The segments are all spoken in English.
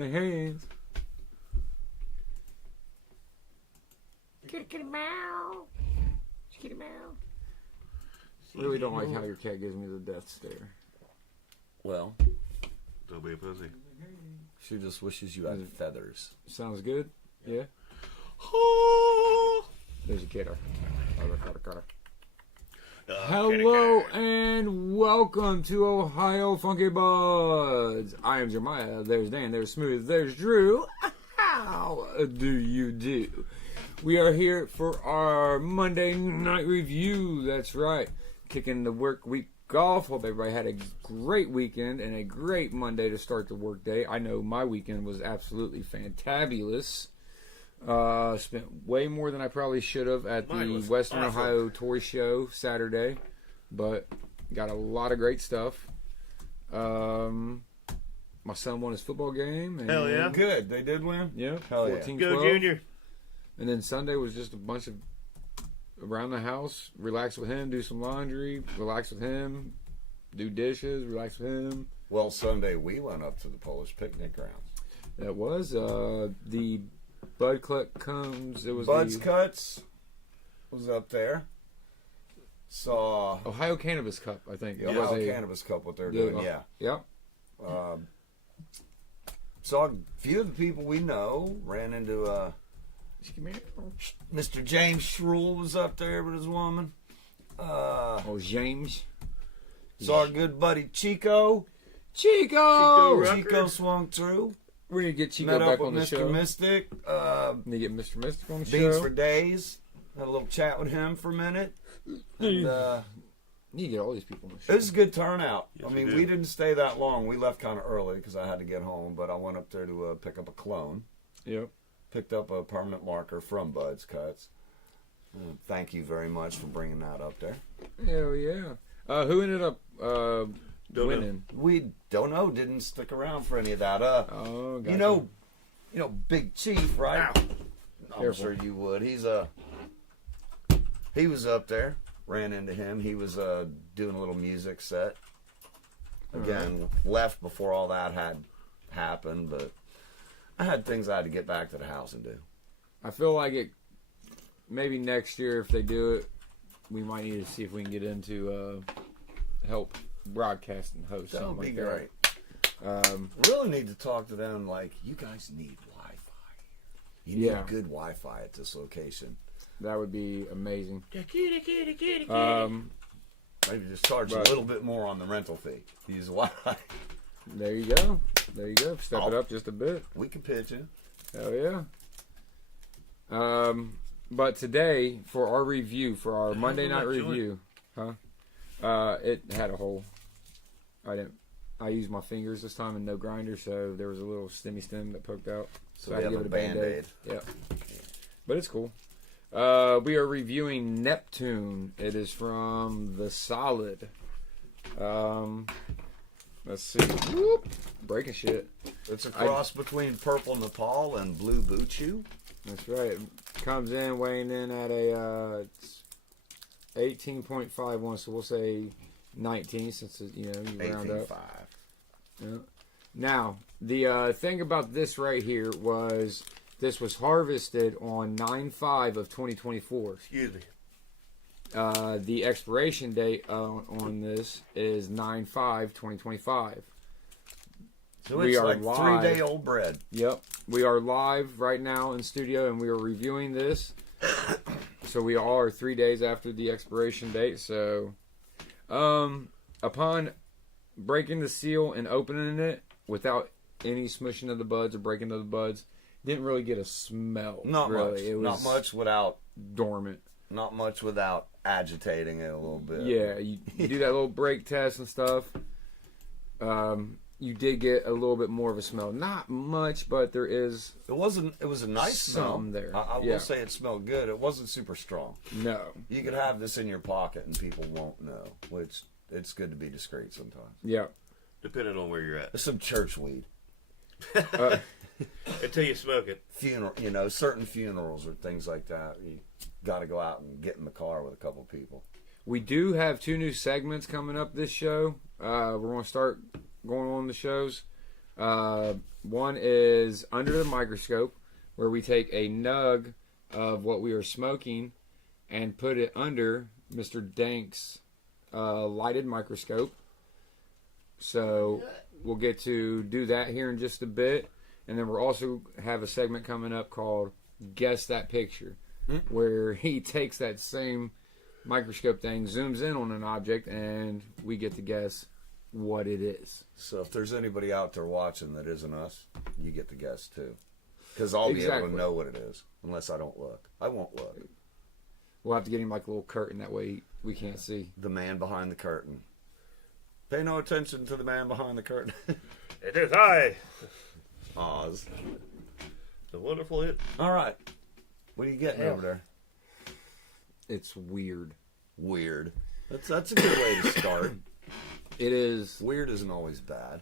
their hands. Kitty meow. Kitty meow. I really don't like how your cat gives me the death stare. Well, Don't be a pussy. she just wishes you had feathers. Sounds good? Yeah? There's a kidder. Hello and welcome to Ohio Funky Buds. I am Jeremiah. There's Dan. There's Smooth. There's Drew. How do you do? We are here for our Monday night review. That's right. Kicking the work week off. Hope everybody had a great weekend and a great Monday to start the work day. I know my weekend was absolutely fantabulous. Spent way more than I probably should have at the Western Ohio Toy Show Saturday, but got a lot of great stuff. My son won his football game. And Hell yeah. Good. They did win? Yeah. Hell yeah. 14-12. Go Junior. And then Sunday was just a bunch of around the house, relax with him, do some laundry, relax with him, do dishes, relax with him. Well, Sunday we went up to the Polish picnic grounds. That was the Bud Cut comes. It was Bud's the Cuts was up there. Saw Ohio Cannabis Cup, I think. the It was Ohio a- Cannabis Cup, what they're doing, yeah. Yep. Saw a few of the people we know. Ran into Mr. James Schruel was up there with his woman. Oh, James. Saw our good buddy Chico. Chico! Chico swung through. We're going to get Chico Met back up on with the Mr. show. Mystic. Need to get Mr. Mystic on the Beans show. for Days. Had a little chat with him for a minute. And, Need to get all these people on the it show. was a good turnout. Yes, I mean, we we did. didn't stay that long. We left kind of early because I had to get home, but I went up there to pick up a clone. Yep. Picked up a permanent marker from Bud's Cuts. Thank you very much for bringing that up there. Hell yeah. Who ended up Don't winning? We don't know. Didn't stick around for any of that. Oh, gotcha. You know, Big Chief, right? Ow. I'm Careful. sure you would. He was up there. Ran into him. He was doing a little music set. Again, left before all that had happened, but I had things I had to get back to the house and do. I feel like it. Maybe next year, if they do it, we might need to see if we can get into help broadcast and host. That would something be like great. that. Really need to talk to them. Like, you guys need Wi-Fi. You need Yeah. good Wi-Fi at this location. That would be amazing. Kitty. Maybe just charge a Right. little bit more on the rental fee. Use Wi-Fi. There you go. There you go. Step it Oh. up just a bit. We can pitch in. Hell yeah. But today, for our review, for our Monday night my joint? review, it had a hole. I used my fingers this time and no grinder, so there was a little stem that poked out. So I we had to have give a it a Band-Aid. Band-Aid. Yep. But it's cool. We are reviewing Neptune. It is from The Solid. Let's see. Whoop. Breaking shit. It's a cross between Purple Nepal and Blue Buchu. That's right. It comes in weighing in at a 18.51, so we'll say 19 since you round up. 18.5. Yeah. Now, the thing about this right here was this was harvested on 9/5 of 2024. Excuse me. The expiration date on this is 9/5/2025. So We it's are like live. 3-day-old bread. Yep. We are live right now in studio and we are reviewing this. So we all are 3 days after the expiration date. So upon breaking the seal and opening it without any smushing of the buds or breaking of the buds, didn't really get a smell. Not really. much. It was Not much without. dormant. Not much without agitating it a little bit. Yeah, you do that little break test and stuff. You did get a little bit more of a smell. Not much, but there is It wasn't. It was a nice smell. some there. I Yeah. will say it smelled good. It wasn't super strong. No. You could have this in your pocket and people won't know. Which it's good to be discreet sometimes. Yeah. Depending on where you're at. There's some church weed. Until you smoke it. Certain funerals or things like that. You got to go out and get in the car with a couple people. We do have 2 new segments coming up this show. We're going to start going on the shows. One is under the microscope, where we take a nug of what we are smoking and put it under Mr. Dank's lighted microscope. So we'll get to do that here in just a bit. And then we'll also have a segment coming up called Guess That Picture, where he takes that same microscope thing, zooms in on an object, and we get to guess what it is. So if there's anybody out there watching that isn't us, you get to guess too. Because I'll be able Exactly. to know what it is, unless I don't look. I won't look. We'll have to get him like a little curtain, that way we can't see. The man behind the curtain. Pay no attention to the man behind the curtain. It is I, Oz. the wonderful hit. All right. What are you getting over there? It's weird. Weird. That's a good way to start. It is. Weird isn't always bad.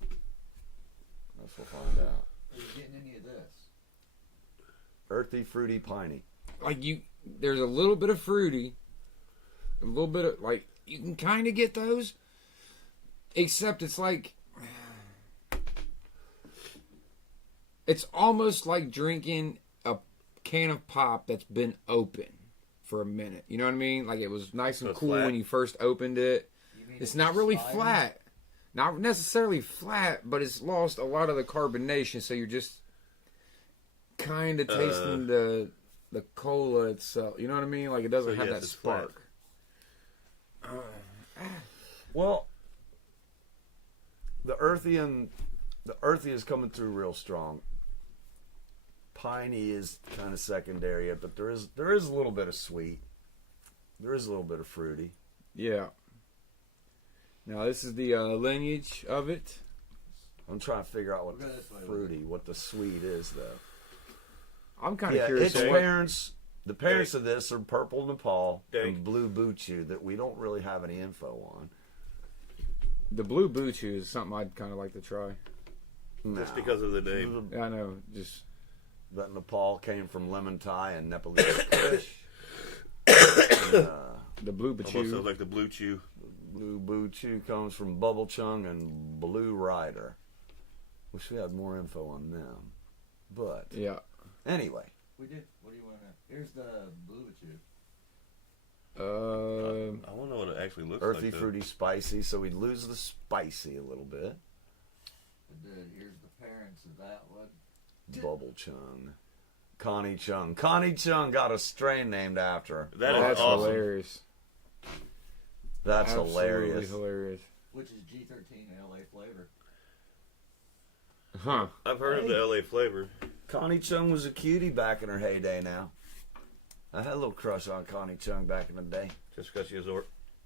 Guess we'll find out. Are you getting any of this? Earthy, fruity, piney. Like there's a little bit of fruity, a little bit of like you can kind of get those, except it's like it's almost like drinking a can of pop that's been open for a minute. You know what I mean? Like it was nice and So it's cool flat? when you first opened it. You mean It's not really sliding? flat, not necessarily flat, but it's lost a lot of the carbonation, so you're just kind of tasting the cola itself. You know what I mean? Like it doesn't So have yes, that it's flat. spark. Well, the earthy is coming through real strong. Piney is kind of secondary, but there is a little bit of sweet. There is a little bit of fruity. Yeah. Now this is the lineage of it. I'm trying to figure out what We'll the go this way, fruity, what the sweet is though. I'm kind of Yeah, curious. its of what- parents. The parents of this are purple Nepal Dank. and blue Buchu that we don't really have any info on. The blue Buchu is something I'd kind of like to try. That's because of the name. Yeah, I know. Just That Nepal came from lemon Thai and Nepalese Kush. And, the blue Almost sounds Buchu. like the Blue Chew. Blue Buchu comes from Bubble Chung and Blue Rider. Wish we had more info on them. But Yeah. anyway, We did. What do you want to know? Here's the blue chew. I want to know what it actually looks earthy, like. though. fruity, spicy. So we lose the spicy a little bit. Here's the parents of that one. Bubble Chung. Connie Chung. Connie Chung got a strain named after her. That is That's awesome. hilarious. That's Absolutely hilarious. hilarious. Which is G13 LA flavor. Huh. I've heard of the LA flavor. Connie Chung was a cutie back in her heyday now. I had a little crush on Connie Chung back in the day. Just because she was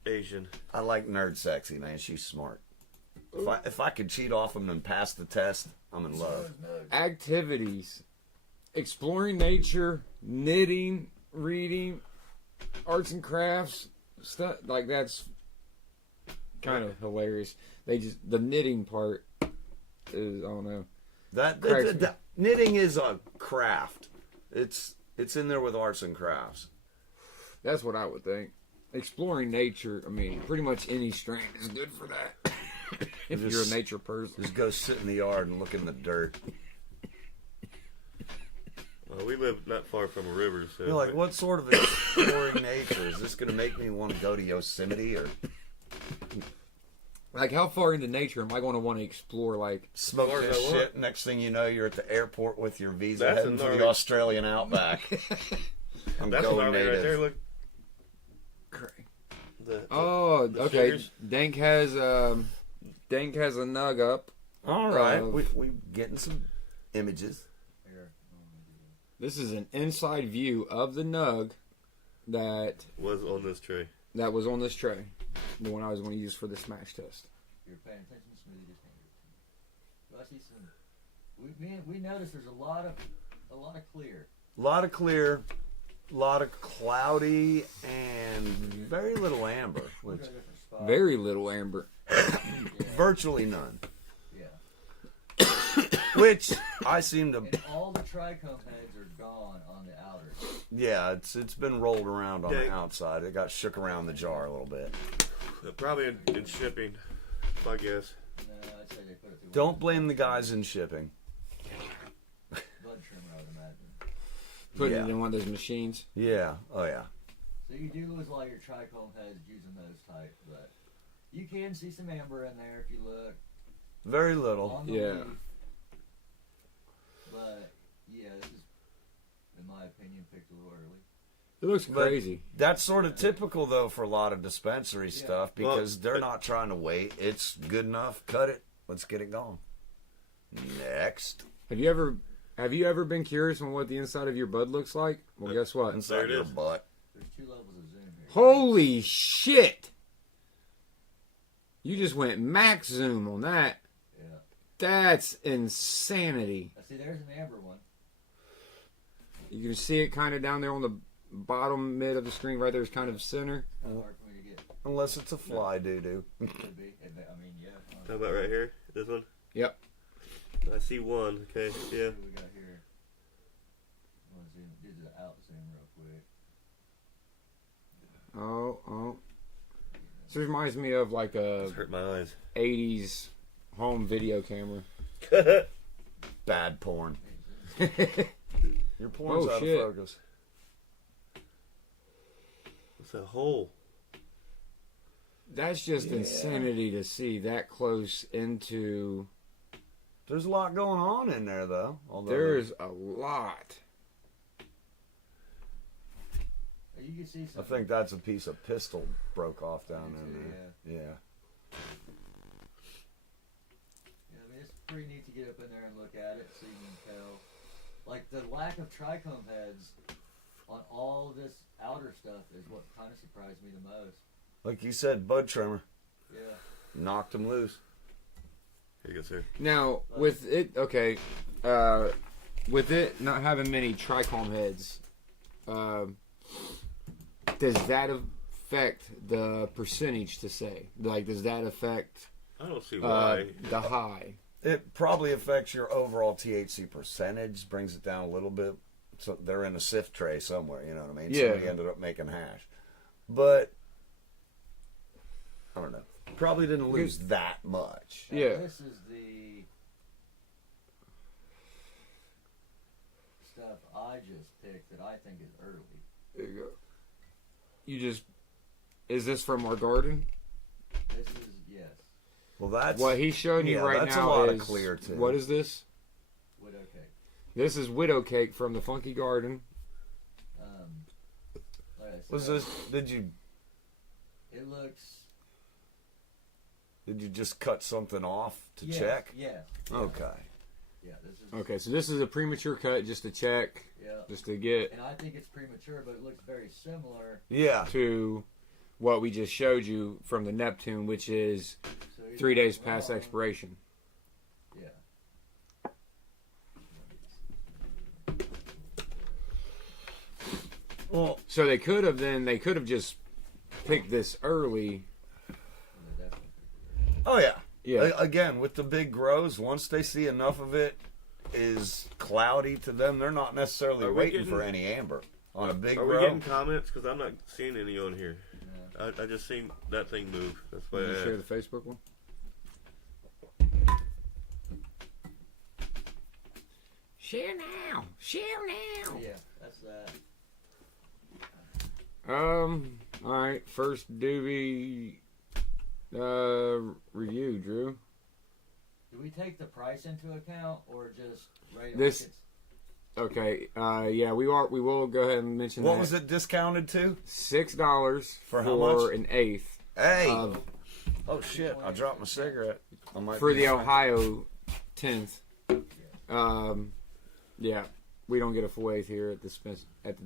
Asian. I like nerd sexy, man. She's smart. If I could cheat off them and pass the test, I'm in love. Activities, exploring nature, knitting, reading, arts and crafts, stuff like that's kind of hilarious. The knitting part is I don't know. That knitting is a craft. It's in there with arts and crafts. That's what I would think. Exploring nature, I mean, pretty much any strand is good for that. If you're a nature person. Just go sit in the yard and look in the dirt. Well, we live not far from a river, so You're like, what sort of exploring nature? Is this going to make me want to go to Yosemite or Like, how far into nature am I going to want to explore? Like, smoke Far as this I want. shit? Next thing you know, you're at the airport with your visa That's heading a for the gnarly- Australian outback. I'm that's going gnarly right there. native. Look, the oh, the okay. sugars. Dank has a nug up. All right, Uh, we getting some images. Here. This is an inside view of the nug that was on this tray. was on this tray. The one I was going to use for the smash test. You're paying attention, Smoothie. Just hand it to me. Well, I see some. We noticed there's a lot of clear. A lot of clear, a lot of cloudy, and very little amber, Look which at a different spot. Very little amber. virtually none. Yeah. Which I seem to, And all the trichome heads are gone on the outer. yeah, it's been rolled around on Okay. the outside. It got shook around the jar a little bit. Probably in shipping, I guess. No, I'd say they put through. Don't blame the guys in shipping. Blood trimmer, I would imagine. Putting Yeah. it in one of those machines. Yeah. Oh yeah. So you do lose a lot of your trichome heads using those type, but you can see some amber in there if you look Very little. on the Yeah. leaf. But yeah, this is, in my opinion, picked a little early. It looks But- crazy. That's sort of typical though for a lot of dispensary Yeah. stuff Well, because they're not trying to wait. It's good enough. Cut it. Let's get it going. Next. Have you ever been curious on what the inside of your bud looks like? Well, guess what? Inside There it your is. butt. There's 2 levels of zoom here. Holy shit! You just went max zoom on that. Yeah. That's insanity. I see. There's an amber one. You can see it kind of down there on the bottom mid of the screen, right there is kind of center. Kind of hard for me to get. Unless it's a fly doo-doo. Could be. I mean, yeah. How about right here? This one? Yep. I see one. Okay, yeah. What do we got here? I want to zoom. Do the out zoom real quick. Oh. This reminds me of like a This hurt my eyes. 80s home video camera. Bad porn. Your Oh, porn's out shit. of focus. What's that hole? That's just Yeah. insanity to see that close into. There's a lot going on in there though. Although There's a lot. You can see I some. think that's a piece of pistol broke off down in Yeah. there. Yeah. Yeah, I mean, it's pretty neat to get up in there and look at it so you can tell. Like, the lack of trichome heads on all of this outer stuff is what kind of surprised me the most. Like you said, bud trimmer. Yeah. Knocked him loose. Here you go, sir. Now, with it, okay, with it not having many trichome heads, does that affect the percentage to say? Like, does that affect I don't see why. the high? It probably affects your overall THC percentage, brings it down a little bit. So they're in a sift tray somewhere, you know what I mean? Yeah. Somebody ended up making hash. But, I don't know. Probably didn't lose that much. Now, Yeah. This is the stuff I just picked that I think is early. There you go. Is this from our garden? This is, yes, Well, that's What he's showing you yeah, right that's now a lot is of clear, too. what is this? widow cake. This is widow cake from the Funky Garden. Like I said, Was this? Did you It looks. just cut something off to Yeah, check? Yeah. Okay. Yeah, this is. Okay, so this is a premature cut just to check, Yeah. just to get And I think it's premature, but it looks very similar. Yeah. to what we just showed you from the Neptune, which is So either 3 days it's past wrong- expiration. Yeah. Well, So they could have just picked this early. Yeah, definitely. oh yeah. Yeah. Again, with the big grows, once they see enough of it is cloudy to them, they're not necessarily Are we waiting getting- for any amber. On a big Are we grow, getting comments? Because I'm not seeing any on here. Yeah. I just seen that thing move. That's why Did you I share asked. the Facebook one? Share now. Share now. Yeah, that's that. All right. First doobie review, Drew. Do we take the price into account or just rate it This- like it's Okay. Yeah, we will go ahead and mention what that. was it discounted to? $6 For how much? an eighth Hey! of Oh shit! I dropped my cigarette. I might for be the fine. Ohio 10th. Yeah, we don't get a full eighth here at the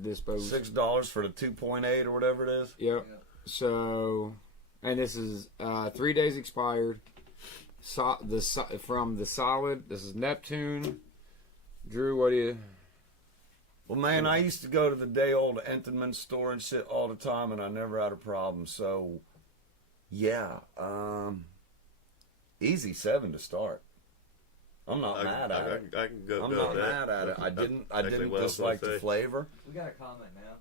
dispose. $6 for the 2.8 or whatever it is. Yep. Yeah. So, and this is 3 days expired. From the solid. This is Neptune. Drew, what do you? Well, man, I used to go to the day old Entenmann store and shit all the time, and I never had a problem. So, yeah, easy 7 to start. I'm not mad at it. I can go. I'm go not with that. mad at it. I That's didn't actually what I was gonna dislike the say. flavor. We got a comment now.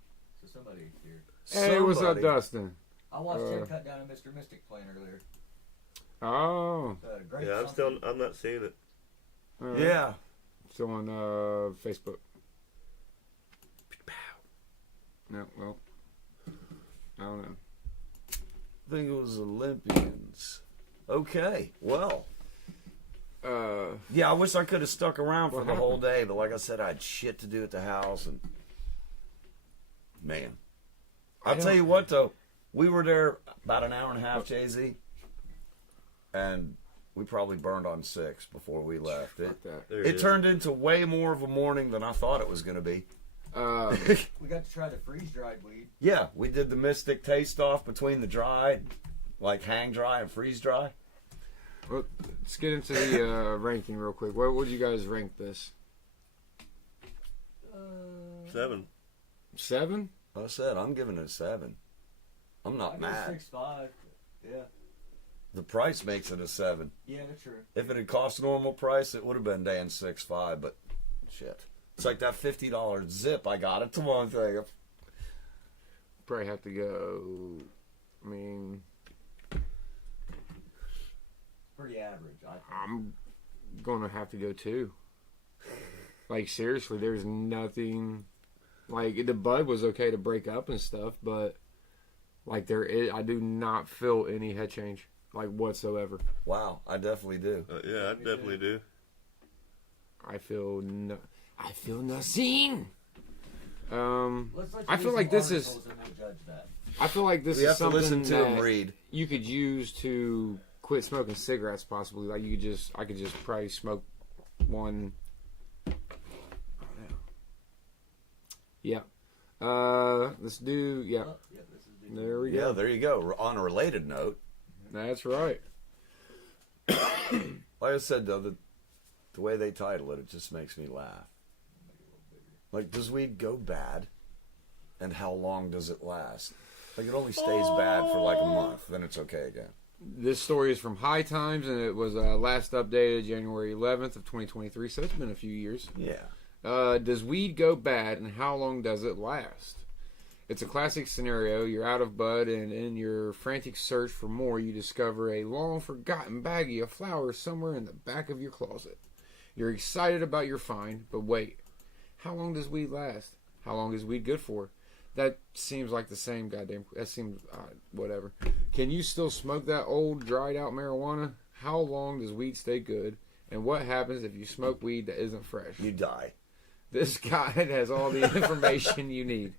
So somebody's here. Hey, what's up, Somebody- Dustin? I watched Uh, him cut down a Mr. Mystic plant earlier. Oh, Grape Yeah, something. I'm not seeing it. all right. Yeah. Still on Facebook. No, well, I don't know. I think it was Olympians. Okay, well. Yeah, I wish I could have stuck around for What the whole happened? day, but like I said, I had shit to do at the house, and man, I'll tell you what though, we were there about an hour and a half, Jay-Z, and we probably burned on 6 before we left. Fuck that. There It is. turned into way more of a morning than I thought it was going to be. We got to try the freeze dried weed. Yeah, we did the Mystic taste off between the dried, like hang dry and freeze dry. Well, let's get into the ranking real quick. What would you guys rank this? 7. 7? I said I'm giving it a 7. I'm not mad. 6.5. Yeah. The price makes it a 7. Yeah, that's true. If it had cost normal price, it would have been Dan 6.5. But shit, it's like that $50 zip I got at the one thing. Probably have to go. I mean, Pretty average, I think. I'm gonna have to go 2. Like seriously, there's nothing. Like the bud was okay to break up and stuff, but like I do not feel any head change like whatsoever. Wow, I definitely do. Yeah, I definitely do. I feel nothing. Let's let you I read feel like some this is. articles and we'll judge that. I feel like this We is have to something listen to that him read. you could use to quit smoking cigarettes. Possibly, like I could just probably smoke one. Yeah. Let's do. Yeah. Oh, yeah, this is the There we Yeah, go. there you go. On a related note, That's right. like I said though, the way they title it, it just makes me laugh. Like, does weed go bad? And how long does it last? Like, it only stays bad for like a month, then it's okay again. This story is from High Times, and it was last updated January 11th of 2023. So it's been a few years. Yeah. Does weed go bad, and how long does it last? It's a classic scenario. You're out of bud, and in your frantic search for more, you discover a long-forgotten baggie of flowers somewhere in the back of your closet. You're excited about your find, but wait. How long does weed last? How long is weed good for? That seems like the same goddamn... That seems... whatever. Can you still smoke that old, dried-out marijuana? How long does weed stay good? And what happens if you smoke weed that isn't fresh? You die. This guide has all the information you need.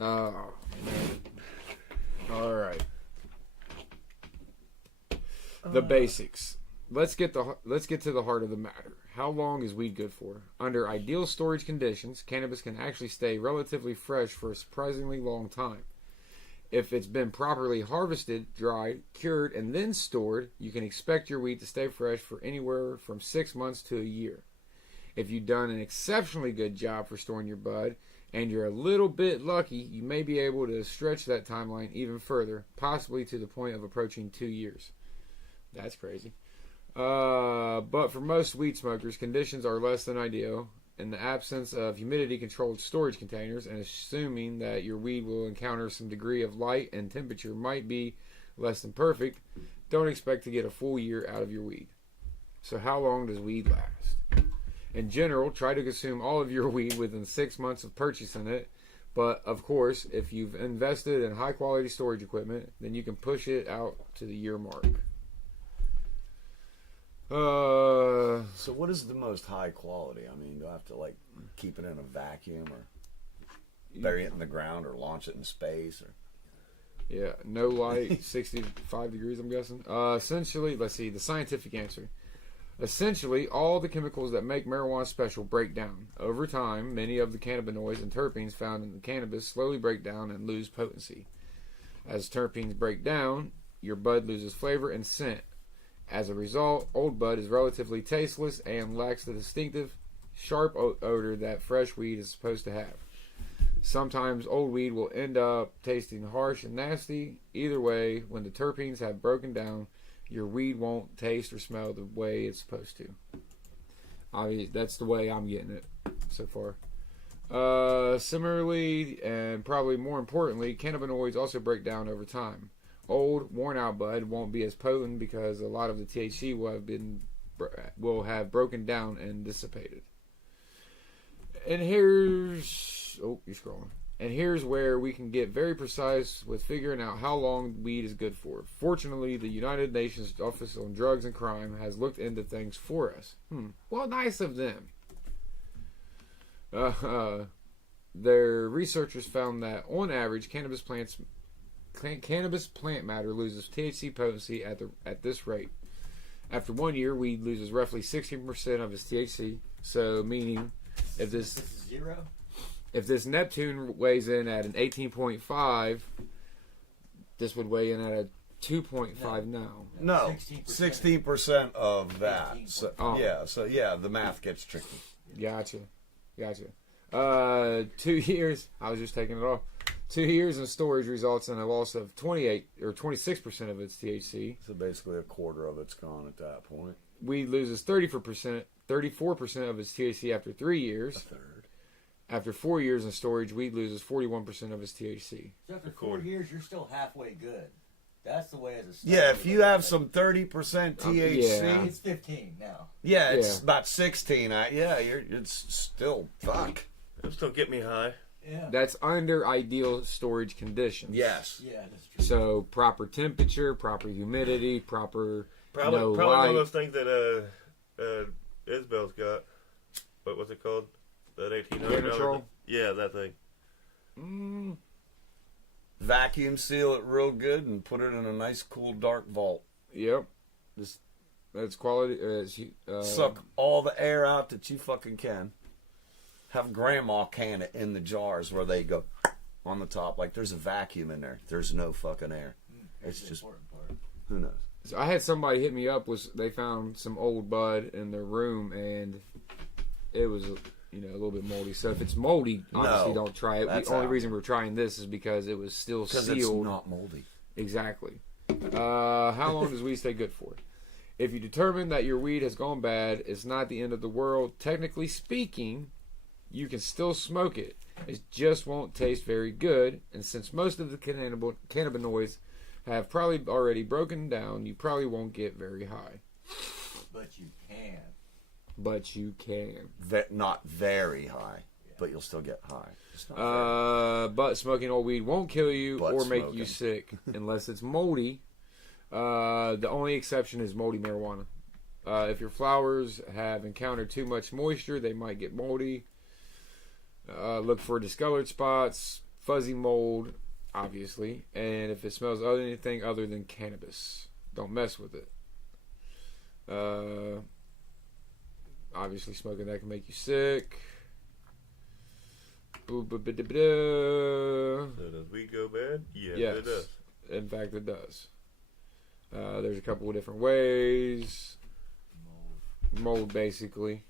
Oh, man. All right. The basics. Let's get to the heart of the matter. How long is weed good for? Under ideal storage conditions, cannabis can actually stay relatively fresh for a surprisingly long time. If it's been properly harvested, dried, cured, and then stored, you can expect your weed to stay fresh for anywhere from 6 months to a year. If you've done an exceptionally good job for storing your bud, and you're a little bit lucky, you may be able to stretch that timeline even further, possibly to the point of approaching 2 years. That's crazy. But for most weed smokers, conditions are less than ideal. In the absence of humidity-controlled storage containers, and assuming that your weed will encounter some degree of light and temperature might be less than perfect, don't expect to get a full year out of your weed. So how long does weed last? In general, try to consume all of your weed within 6 months of purchasing it. But, of course, if you've invested in high-quality storage equipment, then you can push it out to the year mark. So what is the most high quality? I mean, do I have to like keep it in a vacuum or bury it in the ground or launch it in space or? Yeah, no light, 65 degrees, I'm guessing. Essentially, let's see, the scientific answer. Essentially, all the chemicals that make marijuana special break down. Over time, many of the cannabinoids and terpenes found in the cannabis slowly break down and lose potency. As terpenes break down, your bud loses flavor and scent. As a result, old bud is relatively tasteless and lacks the distinctive, sharp odor that fresh weed is supposed to have. Sometimes old weed will end up tasting harsh and nasty. Either way, when the terpenes have broken down, your weed won't taste or smell the way it's supposed to. Obviously, that's the way I'm getting it so far. Similarly, and probably more importantly, cannabinoids also break down over time. old, worn-out bud won't be as potent because a lot of the THC will have broken down and dissipated. And here's you're scrolling. And here's where we can get very precise with figuring out how long weed is good for. Fortunately, the United Nations Office on Drugs and Crime has looked into things for us. Well, nice of them. Their researchers found that, on average, cannabis plant matter loses THC potency at this rate. After 1 year, weed loses roughly 16% of its THC. So, meaning, if This is 0. If this Neptune weighs in at an 18.5, this would weigh in at a 2.5 now. No, 16% of that. 18. So, Oh. yeah, the math gets tricky. Gotcha. 2 years. I was just taking it off. 2 years in storage results in a loss of 28 or 26% of its THC. So basically a quarter of it's gone at that point. Weed loses 34% of its THC after 3 years. A third. After 4 years in storage, weed loses 41% of its THC. So after 4 years, you're still halfway good. That's the way as a start. Yeah, if you have some 30% THC, yeah. It's 15 now. yeah, it's Yeah. about 16. It's still fuck. It'll still get me high. Yeah. That's under ideal storage conditions. Yes. Yeah, that's true. So proper temperature, proper humidity, proper Probably no one light. of those things that Isabel's got. What's it called? That $1,800. Control? Yeah, that thing. Vacuum seal it real good and put it in a nice, cool, dark vault. Yep. That's quality. Suck all the air out that you fucking can. Have grandma can it in the jars where they go on the top. Like there's a vacuum in there. There's no fucking air. Here's It's the just, important part. who knows? So I had somebody hit me up. They found some old bud in their room, and it was a little bit moldy. So if it's moldy, honestly, No, don't try it. that's The only out. reason we're trying this is because it was still Because sealed. it's not moldy. Exactly. How long does weed stay good for? If you determine that your weed has gone bad, it's not the end of the world. Technically speaking, you can still smoke it. It just won't taste very good. And since most of the cannabinoids have probably already broken down, you probably won't get very high. But you can. But you can. Not very high, but you'll still get high. It's not very- But smoking old weed won't kill you But or make smoking. you sick unless it's moldy. The only exception is moldy marijuana. If your flowers have encountered too much moisture, they might get moldy. Look for discolored spots, fuzzy mold, obviously, and if it smells of anything other than cannabis, don't mess with it. Obviously, smoking that can make you sick. So does weed go bad? Yes, Yes. it does. In fact, it does. There's a couple of different ways. Mold, basically.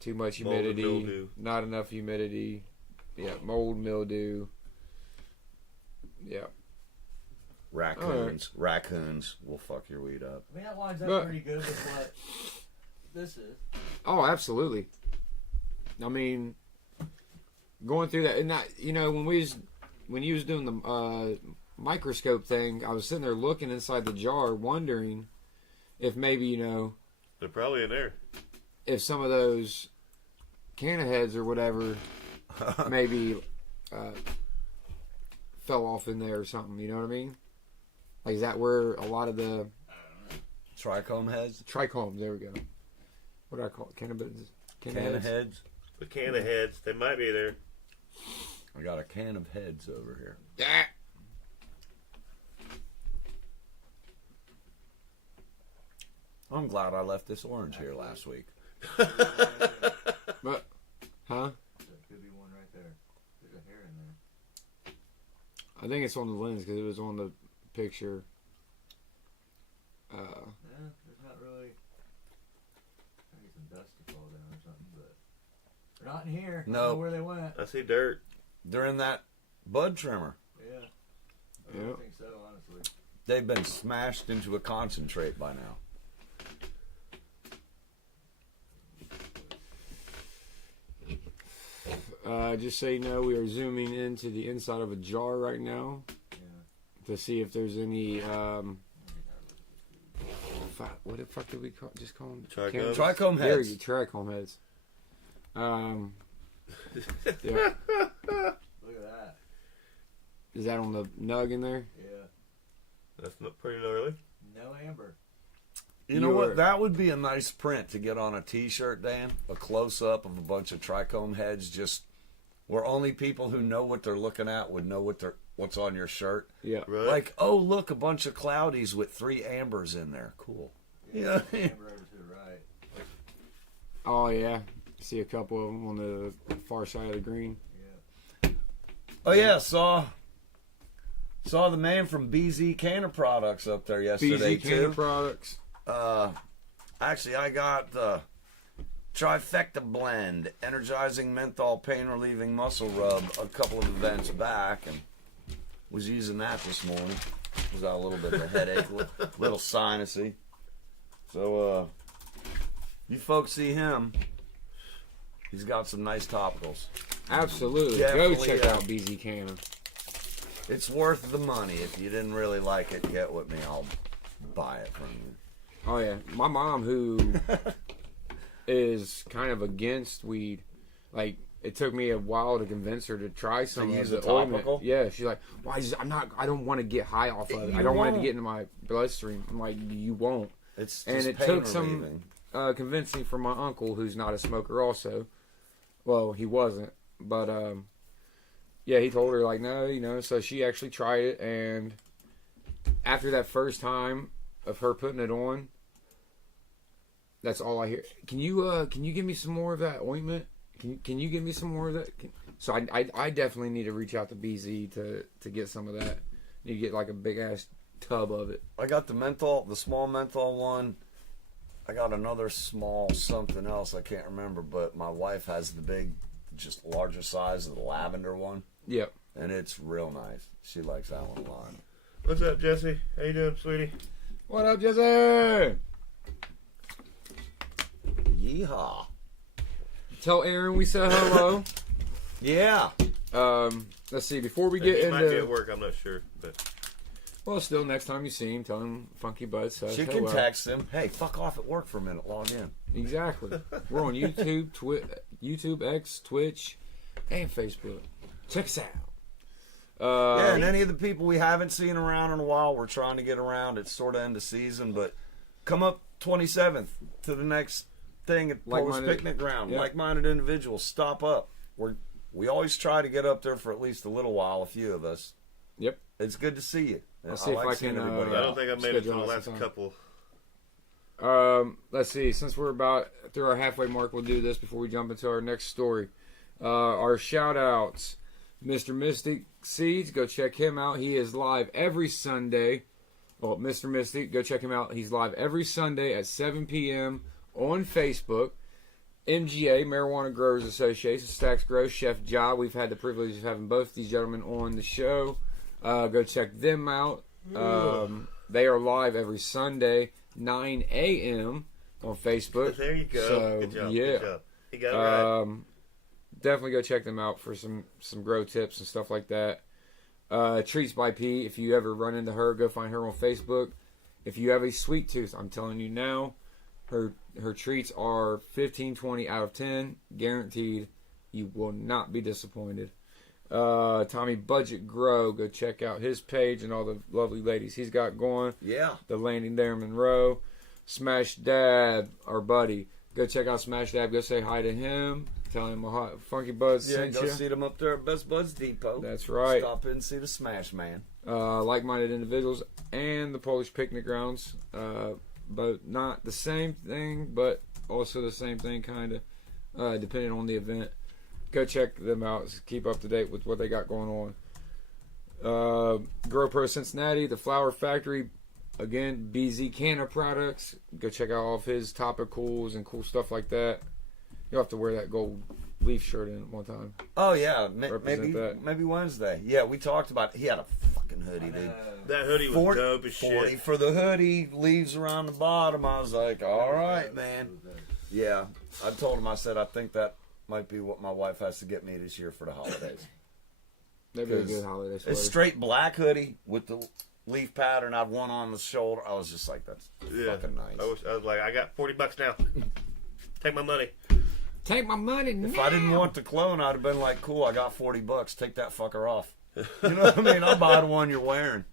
Too much Mold and humidity. mildew. Not enough humidity. Yeah, mold, mildew. Yeah. Raccoons will fuck your weed up. I mean, that lines up But- pretty good with what this is. Oh, absolutely. I mean, going through that, and that, when you was doing the microscope thing, I was sitting there looking inside the jar, wondering if maybe They're probably in there. if some of those canna heads or whatever maybe fell off in there or something. You know what I mean? Like, is that where a lot of the Trichome heads? trichomes? There we go. What do I call it? Canna heads? Heads? The can of heads, they might be there. I got a can of heads over here. Yeah. I'm glad I left this orange here last week. But, huh? That could be one right there. There's a hair in there. I think it's on the lens because it was on the picture. Yeah, there's not really. I get some dust to fall down or something, but they're not in here. I don't know Nope. where they went. I see dirt. They're in that bud trimmer. Yeah. I Yep. don't think so, honestly. They've been smashed into a concentrate by now. Just so you know, we are zooming into the inside of a jar right now. Yeah. to see if there's any. What the fuck did we just call them? Trichomes? Trichome There heads. you go, trichome heads. Yeah. Look at that. Is that on the nug in there? Yeah. That's not pretty gnarly. No amber. You know You what? are- That would be a nice print to get on a T-shirt, Dan. A close-up of a bunch of trichome heads, just where only people who know what they're looking at would know what's on your shirt. Yeah. Right? Like, oh, look, a bunch of cloudies with 3 ambers in there. Cool. Yeah. Amber over to the right. Oh yeah. See a couple of them on the far side of the green. Yeah. Oh yeah, saw the man from BZ Canner Products up there yesterday BZ Canada too. products. Actually, I got the Trifecta Blend, energizing menthol pain relieving muscle rub a couple of events back, and was using that this morning. Was got a little bit of a headache, little sinusy. So, you folks see him. He's got some nice topicals. Absolutely. Definitely, Go check yeah. out BZ Canada. It's worth the money. If you didn't really like it, get with me. I'll buy it from you. Oh yeah. My mom, who is kind of against weed, like it took me a while to convince her to try some of use the a topical? ointment. Yeah, she's like, "Why? I don't want to get high off of it. You I don't want it to won't. get into my bloodstream." I'm like, "You won't." It's just And it pain took some relieving. convincing from my uncle, who's not a smoker, also. Well, he wasn't, but yeah, he told her like, no, you know. So she actually tried it, and after that first time of her putting it on, that's all I hear. Can you give me some more of that ointment? Can you give me some more of that? So I definitely need to reach out to BZ to get some of that. You get like a big ass tub of it. I got the small menthol one. I got another small something else I can't remember, but my wife has the big, just larger size of the lavender one, Yep. and it's real nice. She likes that one a lot. What's up, Jesse? How you doing, sweetie? What up, Jesse? Yeehaw! Tell Aaron we said hello. Yeah. Let's see. Before we get He might be at into, work. I'm not sure, but well, still next time you see him, tell him Funky Bud says She hello. can text him, hey, fuck off at work for a minute, log in. Exactly. We're on YouTube, YouTube X, Twitch, and Facebook. Check us out. Yeah, and any of the people we haven't seen around in a while, we're trying to get around. It's sort of end of season, but come up 27th to the next thing at Polish Like-minded- Picnic Ground. yeah. Like-minded individuals, stop up. We always try to get up there for at least a little while, a few of us. Yep. It's good to see you. I'll see if I seeing can, everybody I Yeah. don't out. think I made it to Schedule the out last sometime. couple. Let's see. Since we're about through our halfway mark, we'll do this before we jump into our next story. Our shout outs. Mr. Mystic Seeds, go check him out. He is live every Sunday. Well, Mr. Mystic, go check him out. He's live every Sunday at 7 p.m. on Facebook. MGA, Marijuana Growers Association, Stacks Grow, Chef Ja. We've had the privilege of having both these gentlemen on the show. Go check them out. They are live every Sunday, 9 a.m. on Facebook. There you go. So, Good job. yeah. Good job. You got it right. Definitely go check them out for some grow tips and stuff like that. Treats by P. If you ever run into her, go find her on Facebook. If you have a sweet tooth, I'm telling you now, her treats are 15, 20 out of 10, guaranteed. You will not be disappointed. Tommy Budget Grow, go check out his page and all the lovely ladies he's got going. Yeah. The landing there in Monroe. Smash Dab, our buddy. Go check out Smash Dab. Go say hi to him. Tell him Funky Buzz Yeah, sent go you. see them up there at Best Buds Depot. That's right. Stop in and see the Smash Man. Like-minded individuals and the Polish Picnic Grounds. But not the same thing, but also the same thing, kind of, depending on the event. Go check them out. Keep up to date with what they got going on. Grow Pro Cincinnati, the Flower Factory. Again, BZ Canna products. Go check out all of his topicals and cool stuff like that. You'll have to wear that gold leaf shirt in one time. Oh, yeah. Represent that. Maybe Wednesday. Yeah, we talked about He had a fucking hoodie, dude. That hoodie was dope as 40 shit. for the hoodie, leaves around the bottom. I was like, all right, man. Yeah, I told him, I said, I think that might be what my wife has to get me this year for the holidays. That'd be a good holiday sweater. It's straight black hoodie with the leaf pattern. I've one on the shoulder. I was just like, that's fucking nice. I was like, I got $40 now. Take my money. Take my money now. If I didn't want the clone, I'd have been like, cool, I got $40. Take that fucker off. You know what I mean? I'll buy the one you're wearing.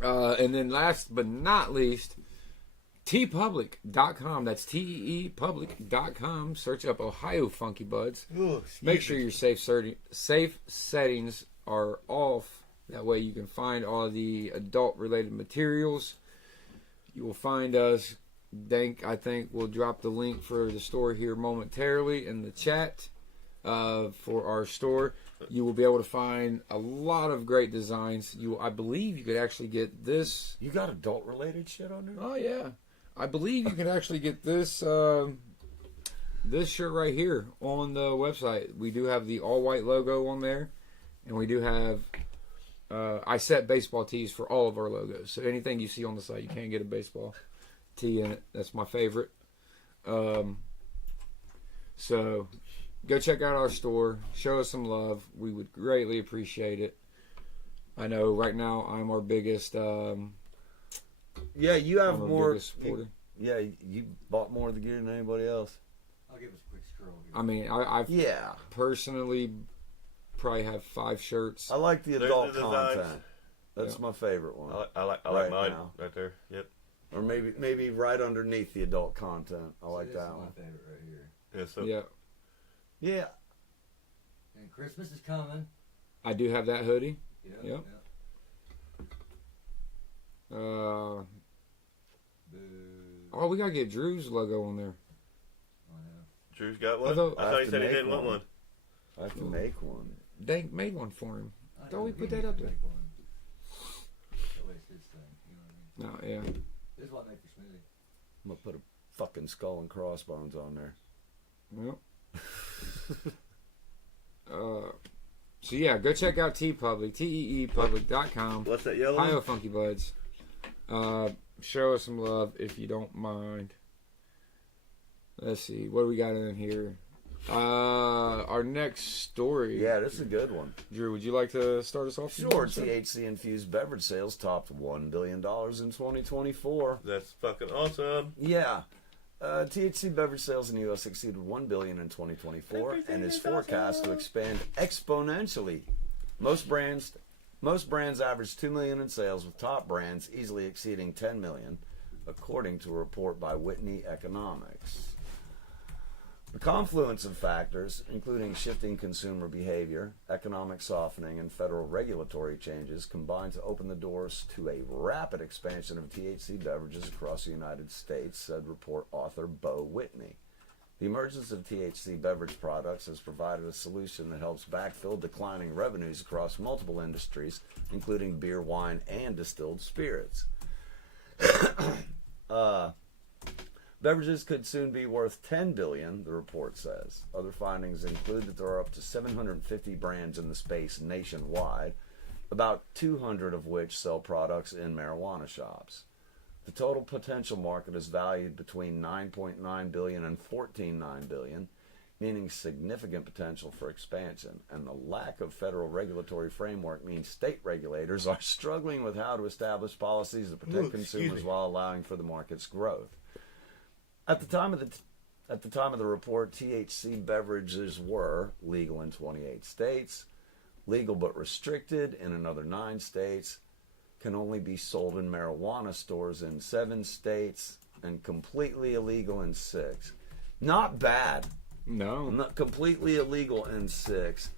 And then last but not least, teepublic.com. That's teepublic.com. Search up Ohio Funky Buds. Ooh, Make sure your safe settings are off. That way you can find all the adult-related materials. You will find us. I think we'll drop the link for the store here momentarily in the chat for our store. You will be able to find a lot of great designs. I believe you could actually get this. You got adult-related shit on there? Oh yeah, I believe you could actually get this this shirt right here on the website. We do have the all-white logo on there, and we do have. I set baseball tees for all of our logos. So anything you see on the site, you can't get a baseball tee in it. That's my favorite. So go check out our store. Show us some love. We would greatly appreciate it. I know right now I'm our biggest. Yeah, you have I'm our more. biggest supporter. You bought more of the gear than anybody else. I'll give us a quick scroll here. I mean, I've Yeah. personally probably have 5 shirts. I like the There's adult the designs. content. That's my favorite one. I like Right mine now. right there. Yep. Or maybe right underneath the adult content. I like See, that this one. is my favorite right here. Yeah. So Yeah, Yeah. And Christmas is coming. I do have that hoodie. Yep. Yep. Boo. Oh, we gotta get Drew's logo on there. I know. Drew's got one. Although- I I thought have he to said he make didn't want one. one. I have to make one. They made one for him. I Thought know, we he put that needs up to there. make one. That way it's his thing. You know what I mean? No, yeah. This is what I make for Smitty. I'm gonna put a fucking skull and crossbones on there. Well. So yeah, go check out TeePublic, teepublic.com. What's that yellow? Ohio Funky Buds. Show us some love if you don't mind. Let's see, what do we got in here? Our next story. Yeah, this is a good one. Drew, would you like to start us off? Sure, THC-infused beverage sales topped $1 billion in 2024. That's fucking awesome. Yeah. THC beverage sales in the U.S. exceeded $1 billion in 2024 and is forecast to expand exponentially. Most brands average $2 million in sales, with top brands easily exceeding $10 million, according to a report by Whitney Economics. The confluence of factors, including shifting consumer behavior, economic softening, and federal regulatory changes, combine to open the doors to a rapid expansion of THC beverages across the United States, said report author Bo Whitney. The emergence of THC beverage products has provided a solution that helps backfill declining revenues across multiple industries, including beer, wine, and distilled spirits. Beverages could soon be worth $10 billion, the report says. Other findings include that there are up to 750 brands in the space nationwide, about 200 of which sell products in marijuana shops. The total potential market is valued between $9.9 billion and $14.9 billion, meaning significant potential for expansion. And the lack of federal regulatory framework means state regulators are struggling with how to establish policies that protect consumers while allowing for the market's growth. At the time of the report, THC beverages were legal in 28 states, legal but restricted in another 9 states, can only be sold in marijuana stores in 7 states, and completely illegal in 6. Not bad. No. Not completely illegal in 6.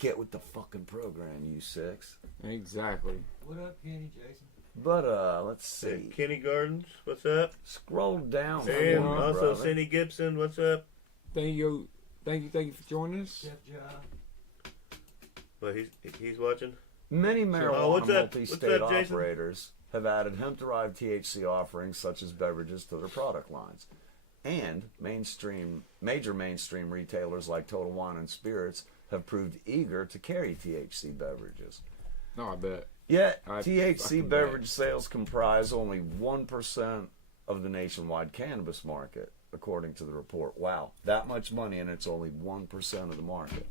Get with the fucking program, you 6. Exactly. What up, Kenny, Jason? But let's see. Kenny Gardens, what's up? Scroll down. And for me, also brother. Cindy Gibson, what's up? Thank you for joining us. Chef Job. Well, he's watching. Many marijuana what's up? multi-state What's up, Jason? operators have added hemp-derived THC offerings such as beverages to their product lines. And major mainstream retailers like Total Wine and Spirits have proved eager to carry THC beverages. No, I bet. Yet, I THC fucking beverage sales comprise only 1% of the nationwide cannabis market, according to the report. Wow, that much money and it's only 1% of the market.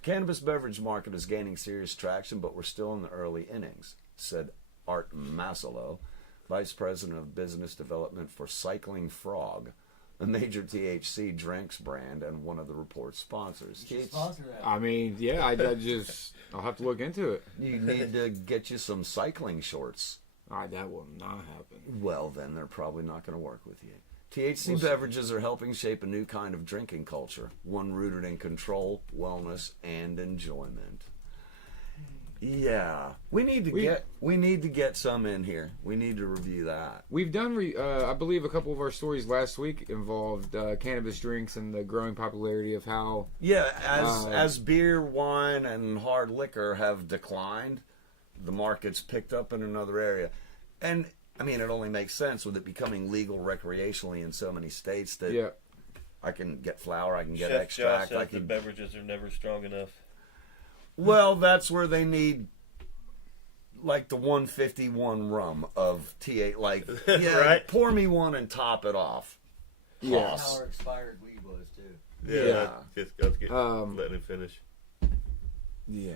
The cannabis beverage market is gaining serious traction, but we're still in the early innings, said Art Maslow, Vice President of Business Development for Cycling Frog, a major THC drinks brand and one of the report's sponsors. You should sponsor that. I mean, yeah, I'll have to look into it. You need to get you some cycling shorts. That will not happen. Well, then they're probably not going to work with you. THC beverages are helping shape a new kind of drinking culture, one rooted in control, wellness, and enjoyment. Yeah, we need to get some in here. We need to review that. We've done, I believe, a couple of our stories last week involved cannabis drinks and the growing popularity of how. Yeah, as beer, wine, and hard liquor have declined, the market's picked up in another area, and I mean it only makes sense with it becoming legal recreationally in so many states that I can get flour, I can get Chef extract, Josh I says the can. beverages are never strong enough. Well, that's where they need, like, the 151 rum of T8. Like, yeah, Right? pour me one and top it off. Yeah. That's Hoss. how our expired weed was too. Yeah. Let's get Um, letting him finish. Yeah.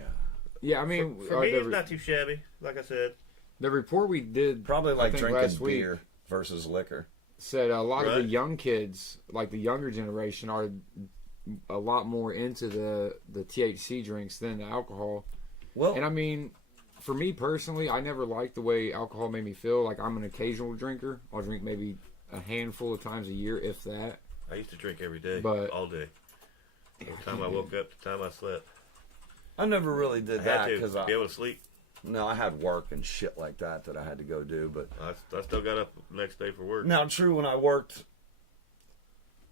Yeah, I mean, For me, it's not too shabby. Like I said, the report we did Probably I like think drinking last week beer versus liquor. said a lot of the Right. young kids, like the younger generation, are a lot more into the THC drinks than the alcohol. Well, And I mean, for me personally, I never liked the way alcohol made me feel. Like, I'm an occasional drinker. I'll drink maybe a handful of times a year, if that. I used to drink every day, But- all day. From the time I woke up to the time I slept. I never really did I that had to because be able to sleep. I had work and shit like that I had to go do. But I still got up the next day for work. now, true, when I worked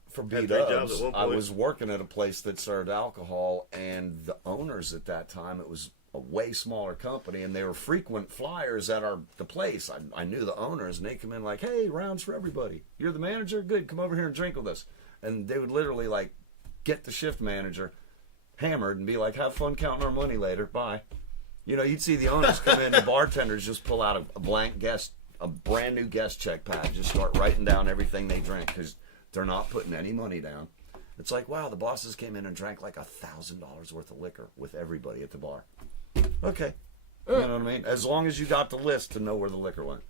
for Had 3 B-Dubs, jobs at one I point. was working at a place that served alcohol, and the owners at that time, it was a way smaller company, and they were frequent flyers at the place. I knew the owners, and they come in like, "Hey, rounds for everybody. You're the manager? Good, come over here and drink with us." And they would literally like get the shift manager hammered and be like, "Have fun counting our money later. Bye." You know, you'd see the owners come in, the bartenders just pull out a brand new guest check pad, just start writing down everything they drink because they're not putting any money down. It's like, wow, the bosses came in and drank like $1,000 worth of liquor with everybody at the bar. Okay. You know what I mean? As long as you got the list to know where the liquor went.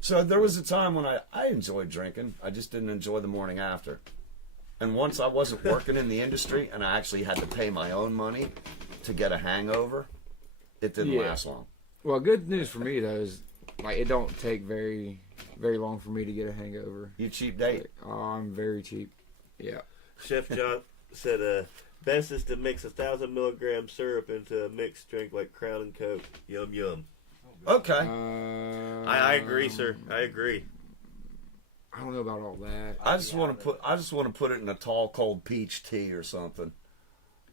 So there was a time when I enjoyed drinking. I just didn't enjoy the morning after. And once I wasn't working in the industry and I actually had to pay my own money to get a hangover, it didn't last long. Well, good news for me, though, is like it don't take very, very long for me to get a hangover. You cheap date. I'm very cheap. Yeah. Chef John said, best is to mix 1,000 milligram syrup into a mixed drink like Crown and Coke. Yum, yum. Okay. I agree, sir. I agree. I don't know about all that. I just want to put it in a tall cold peach tea or something.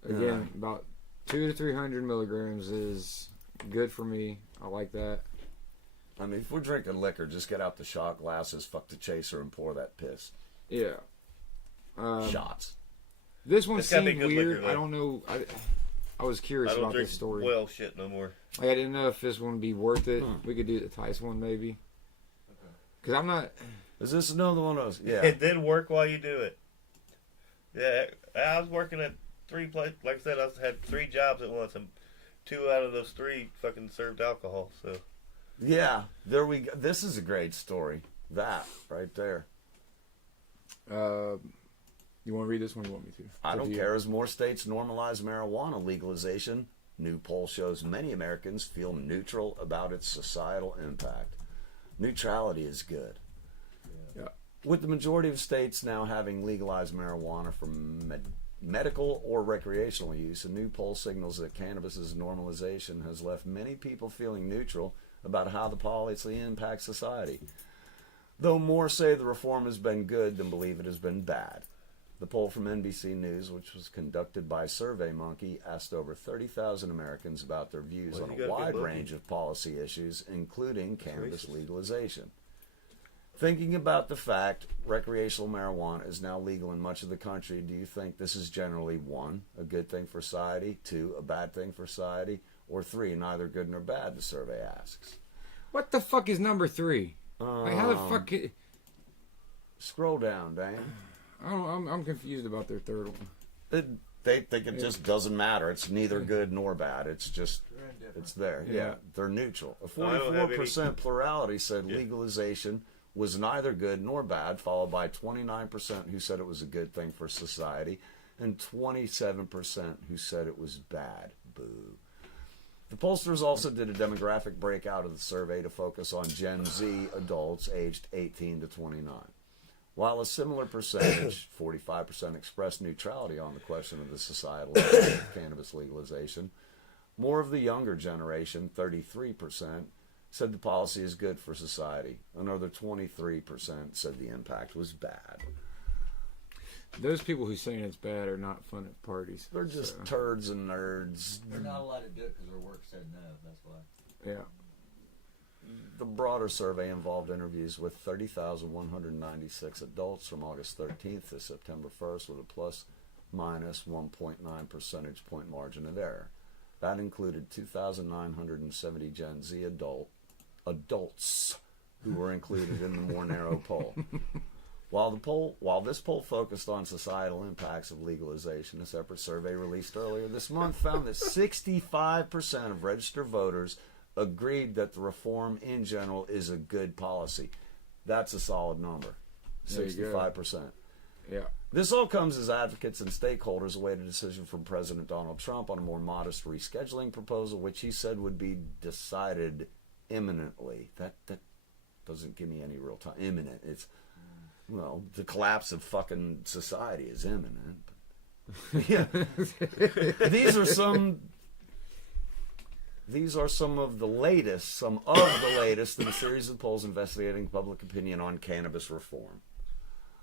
Again, about 200 to 300 milligrams is good for me. I like that. I mean, if we're drinking liquor, just get out the shot glasses, fuck the chaser, and pour that piss. Yeah. Shots. This one It's gotta be seemed good weird. liquor, though. I don't know. I was curious I don't about drink this story. well shit no more. Like, I didn't know if this one would be worth it. We could do the Tyson one maybe. Because I'm not. Is this another one of those? Yeah. It did work while you do it. Yeah, I was working at 3 places. Like I said, I had 3 jobs at once, and 2 out of those 3 fucking served alcohol. So Yeah. There we go. This is a great story. That right there. You want to read this one? You want me to? I It's up don't to you. care. As more states normalize marijuana legalization, new poll shows many Americans feel neutral about its societal impact. Neutrality is good. Yeah. With the majority of states now having legalized marijuana for medical or recreational use, a new poll signals that cannabis's normalization has left many people feeling neutral about how the policy impacts society. Though more say the reform has been good than believe it has been bad. The poll from NBC News, which was conducted by SurveyMonkey, asked over 30,000 Americans about their views Why on you a gotta be wide monkey? range of policy issues, including cannabis racist. legalization. Thinking about the fact recreational marijuana is now legal in much of the country, do you think this is generally 1, a good thing for society, 2, a bad thing for society, or 3, neither good nor bad, the survey asks. What the fuck is number 3? Like, how the fuck? Scroll down, Dan. I'm confused about their third one. They think it just doesn't matter. It's neither good nor bad. It's just, They're indifferent. it's there. Yeah. Yeah, they're neutral. A I don't have 44% plurality said Yeah. legalization was neither good nor bad, followed by 29% who said it was a good thing for society, and 27% who said it was bad. Boo. The pollsters also did a demographic breakout of the survey to focus on Gen Z adults aged 18 to 29. While a similar percentage, 45%, expressed neutrality on the question of the societal impact of cannabis legalization, more of the younger generation, 33%, said the policy is good for society. Another 23% said the impact was bad. Those people who saying it's bad are not fun at parties. They're just so, turds and nerds. They're not allowed to do it because their work said no. That's why. yeah. The broader survey involved interviews with 30,196 adults from August 13th to September 1st with a plus minus 1.9 percentage point margin of error. That included 2,970 Gen Z adults who were included in the more narrow poll. While this poll focused on societal impacts of legalization, a separate survey released earlier this month found that 65% of registered voters agreed that the reform in general is a good policy. That's a solid number. There you go. 65%. Yeah. This all comes as advocates and stakeholders await a decision from President Donald Trump on a more modest rescheduling proposal, which he said would be decided imminently. That doesn't give me any real time. Imminent. It's, well, the collapse of fucking society is imminent. Yeah. These are some of the latest in a series of polls investigating public opinion on cannabis reform.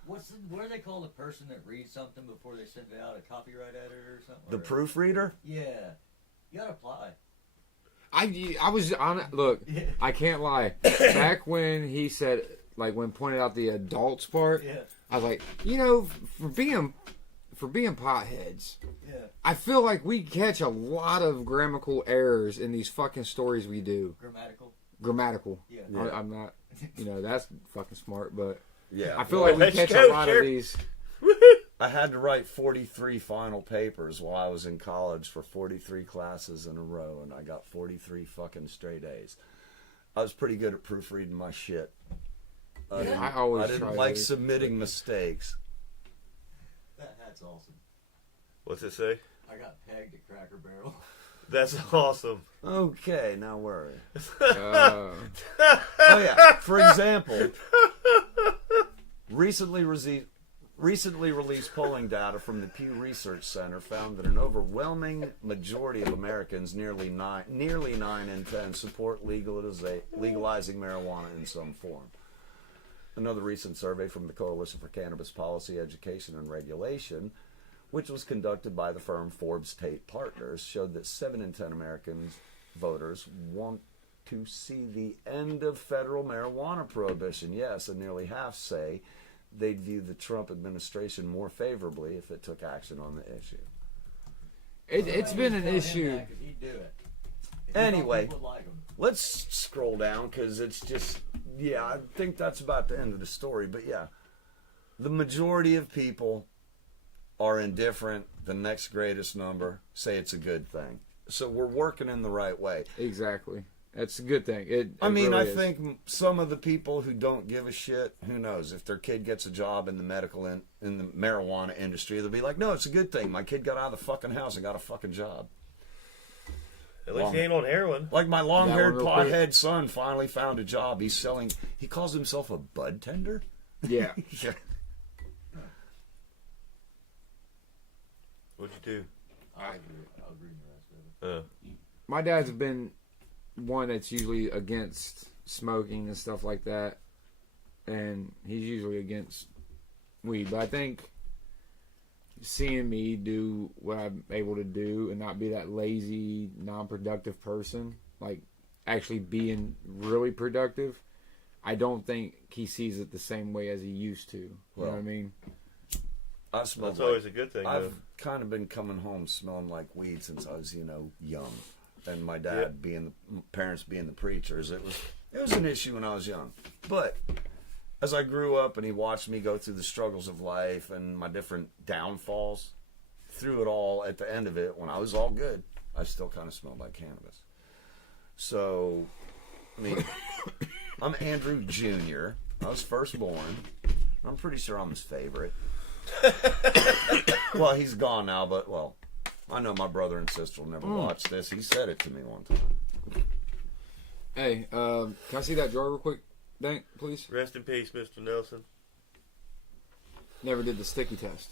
What do they call the person that reads something before they send it out? A copyright editor or something? The Or- proofreader? Yeah. You gotta apply. I was on. Look, Yeah. I can't lie. Back when he said, like, when pointed out the adults part, Yeah. I was like, you know, for being potheads, Yeah. I feel like we catch a lot of grammatical errors in these fucking stories we do. Grammatical. Yeah. I'm not, you know, that's fucking smart, but Yeah. I feel like we Let's catch go, a lot sure. of these. I had to write 43 final papers while I was in college for 43 classes in a row, and I got 43 fucking straight A's. I was pretty good at proofreading my shit. I always I didn't try like to. submitting mistakes. That hat's awesome. What's it say? I got pegged at Cracker Barrel. That's awesome. Okay, now worry. Uh, Oh yeah. For example, recently released polling data from the Pew Research Center found that an overwhelming majority of Americans, nearly 9 in 10, support legalizing marijuana in some form. Another recent survey from the Coalition for Cannabis Policy, Education, and Regulation, which was conducted by the firm Forbes Tate Partners, showed that 7 in 10 American voters want to see the end of federal marijuana prohibition. Yes, and nearly half say they'd view the Trump administration more favorably if it took action on the issue. it's been an issue. He'd do it. If he Anyway. thought people would like him. Let's scroll down because it's just, yeah, I think that's about the end of the story. But yeah, the majority of people are indifferent. The next greatest number say it's a good thing. So we're working in the right way. Exactly. That's a good thing. I mean, really I is. think some of the people who don't give a shit, who knows, if their kid gets a job in the medical in the marijuana industry, they'll be like, no, it's a good thing. My kid got out of the fucking house and got a fucking job. At least he ain't on heroin. Like my long-haired That one real quick. pothead son finally found a job. He's selling, he calls himself a bud tender? Yeah. What'd you do? I'll read the rest of it. My dad's been one that's usually against smoking and stuff like that, and he's usually against weed. But I think seeing me do what I'm able to do and not be that lazy, non-productive person, like actually being really productive, I don't think he sees it the same way as he used to. You know what I mean? I smell That's like, always a good thing, I've though. kind of been coming home smelling like weed since I was, young. And my dad parents being the preachers, it was an issue when I was young. But as I grew up and he watched me go through the struggles of life and my different downfalls, through it all, at the end of it, when I was all good, I still kind of smelled like cannabis. So, I mean, I'm Andrew Jr. I was firstborn. I'm pretty sure I'm his favorite. Well, he's gone now, but, well, I know my brother and sister will never watch this. He said it to me one time. Hey, can I see that jar real quick, Dank, please? Rest in peace, Mr. Nelson. Never did the sticky test.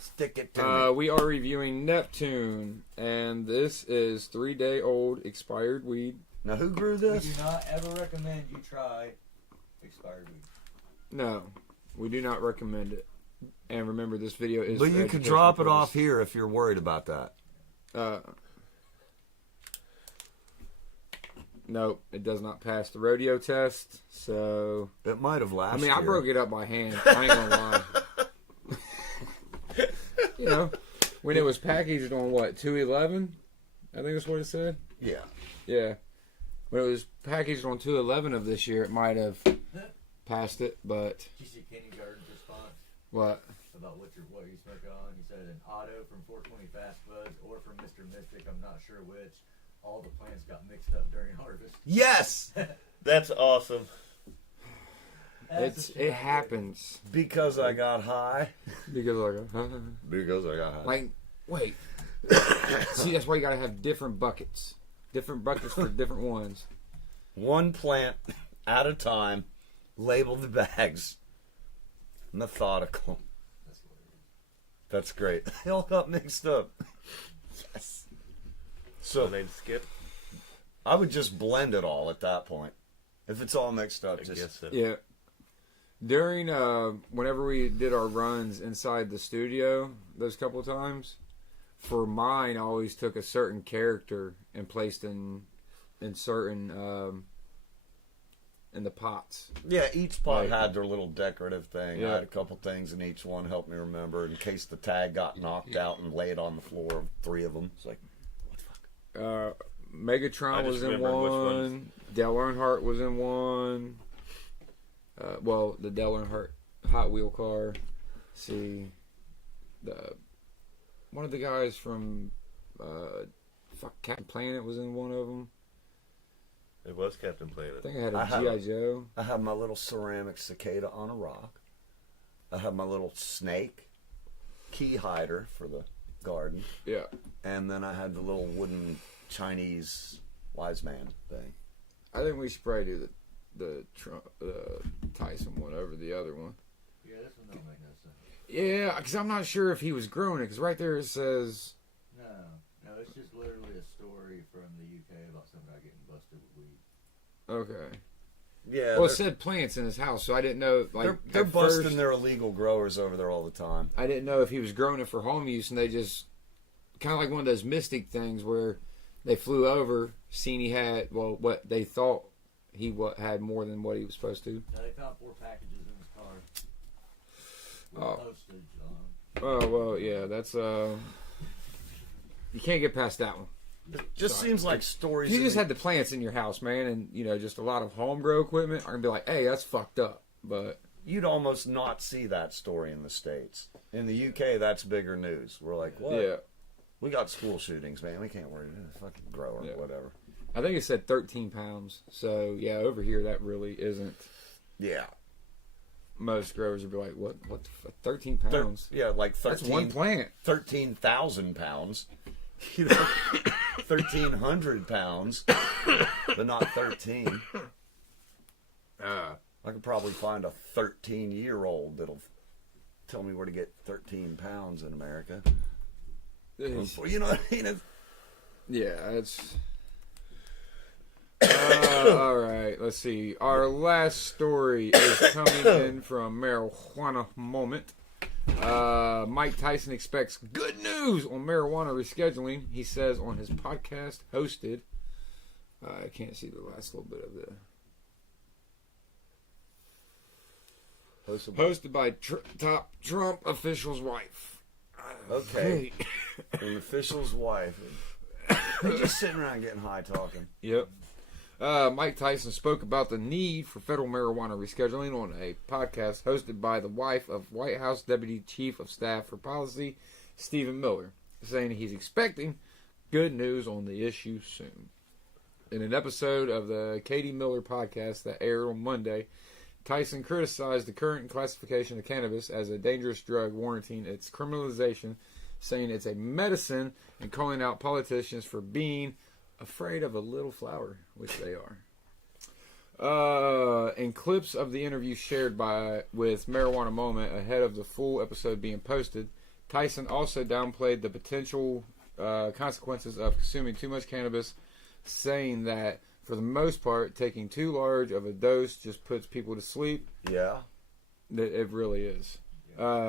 Stick it to me. We are reviewing Neptune, and this is 3-day-old expired weed. Now, who grew We this? do not ever recommend you try expired weed. No, we do not recommend it. And remember, this video is. But for you can educational drop it purposes. off here if you're worried about that. Nope, it does not pass the rodeo test. So, It might have last I mean, year. I broke it up by hand. I ain't gonna lie. You know, when it was packaged on what, 2/11? I think that's what it said. Yeah. Yeah. When it was packaged on 2/11 of this year, it might have passed it, but Did you see Kenny Garden's response what? about what you're smoking on? He said an auto from 420 Fast Buzz or from Mr. Mystic, I'm not sure which. All the plants got mixed up during harvest. Yes! That's awesome. It happens Because I got high. because like Because I got high. like wait. See, that's why you gotta have different buckets for different ones. One plant at a time. Label the bags. Methodical. That's what it is. That's great. They all got mixed up. Yes. So So they skip. I would just blend it all at that point. If it's all mixed up, I just guess so. Yeah. During whenever we did our runs inside the studio those couple of times, for mine I always took a certain character and placed in certain in the pots. yeah. Each pot Right. had their little decorative thing. Yeah. I had a couple things in each one. Helped me remember in case the tag got knocked out and laid on the floor of 3 of them. It's like, what the fuck? I Megatron just was in remember which one. ones. Dale Earnhardt was in one. Well, the Dale Earnhardt Hot Wheel car. See, one of the guys from Captain Planet was in one of them. It was Captain I Planet. think I had I a have- G.I. Joe. I have my little ceramic cicada on a rock. I have my little snake key hider for the garden. Yeah. And then I had the little wooden Chinese wise man thing. I think we should probably do the Tyson one over the other one. Yeah, this one don't make no sense. Yeah, because I'm not sure if he was growing it. Because right there it says. No, it's just literally a story from the UK about some guy getting busted with weed. Okay. Yeah, Well, it said plants in his house, so I didn't know. Like they're at busting first, their illegal growers over there all the time. I didn't know if he was growing it for home use, and they just kind of like one of those mystic things where they flew over, seen he had what they thought he had more than what he was supposed to. Now, they found 4 packages in his car with Oh. postage on. Oh well, yeah, that's you can't get past that one. It just Sorry. seems like stories. If you in just the- had the plants in your house, man, and just a lot of home grow equipment, I'm gonna be like, hey, that's fucked up. But you'd almost not see that story in the States. In the UK, that's bigger news. We're like, what? yeah, We got school shootings, man. We can't worry about a fucking grower Yeah. or whatever. I think it said 13 pounds. So yeah, over here that really isn't. Yeah. Most growers would be like, what? What? 13 Thir- pounds? yeah, like That's one 13 plant. 13,000 pounds. You know, 1,300 pounds, but not 13. I could probably find a 13-year-old that'll tell me where to get 13 pounds in America. You know what I mean? Yeah, it's. All right, let's see. Our last story is coming in from Marijuana Moment. Mike Tyson expects good news on marijuana rescheduling. He says on his podcast hosted. I can't see the last little bit of the. Hosted by top Trump official's wife. Okay. An official's wife. They're just sitting around getting high talking. Yep. Mike Tyson spoke about the need for federal marijuana rescheduling on a podcast hosted by the wife of White House Deputy Chief of Staff for Policy, Stephen Miller, saying he's expecting good news on the issue soon. In an episode of the Katie Miller podcast that aired on Monday, Tyson criticized the current classification of cannabis as a dangerous drug, warranting its criminalization, saying it's a medicine, and calling out politicians for being afraid of a little flower, which they are. In clips of the interview shared with Marijuana Moment ahead of the full episode being posted, Tyson also downplayed the potential consequences of consuming too much cannabis, saying that for the most part, taking too large of a dose just puts people to sleep. Yeah. It really is.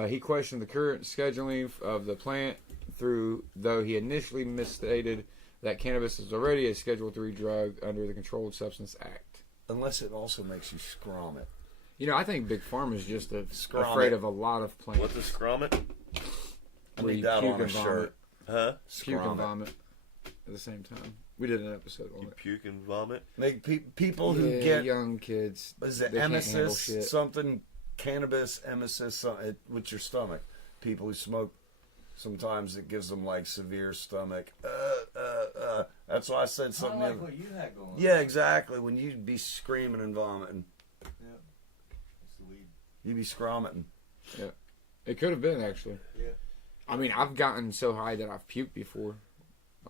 He questioned the current scheduling of the plant, though he initially misstated that cannabis is already a Schedule III drug under the Controlled Substance Act. Unless it also makes you scrum it. You know, I think Big Pharma is just Scrum afraid it. of a lot of plants. What's a scrummet? I Where need you that puke on a and vomit. shirt. Huh? Puke and Scrum it. vomit at the same time. We did an episode on You it. puke and vomit? Make people who Yeah, get young kids. is it they can't handle emesis shit. something, cannabis emesis with your stomach. People who smoke, sometimes it gives them like severe stomach. That's why I said Kind something. of like what you had going. Yeah, exactly. When you'd be screaming and vomiting, Yeah. It's the weed. you'd be scromming. It could have been, actually. Yeah. I mean, I've gotten so high that I've puked before.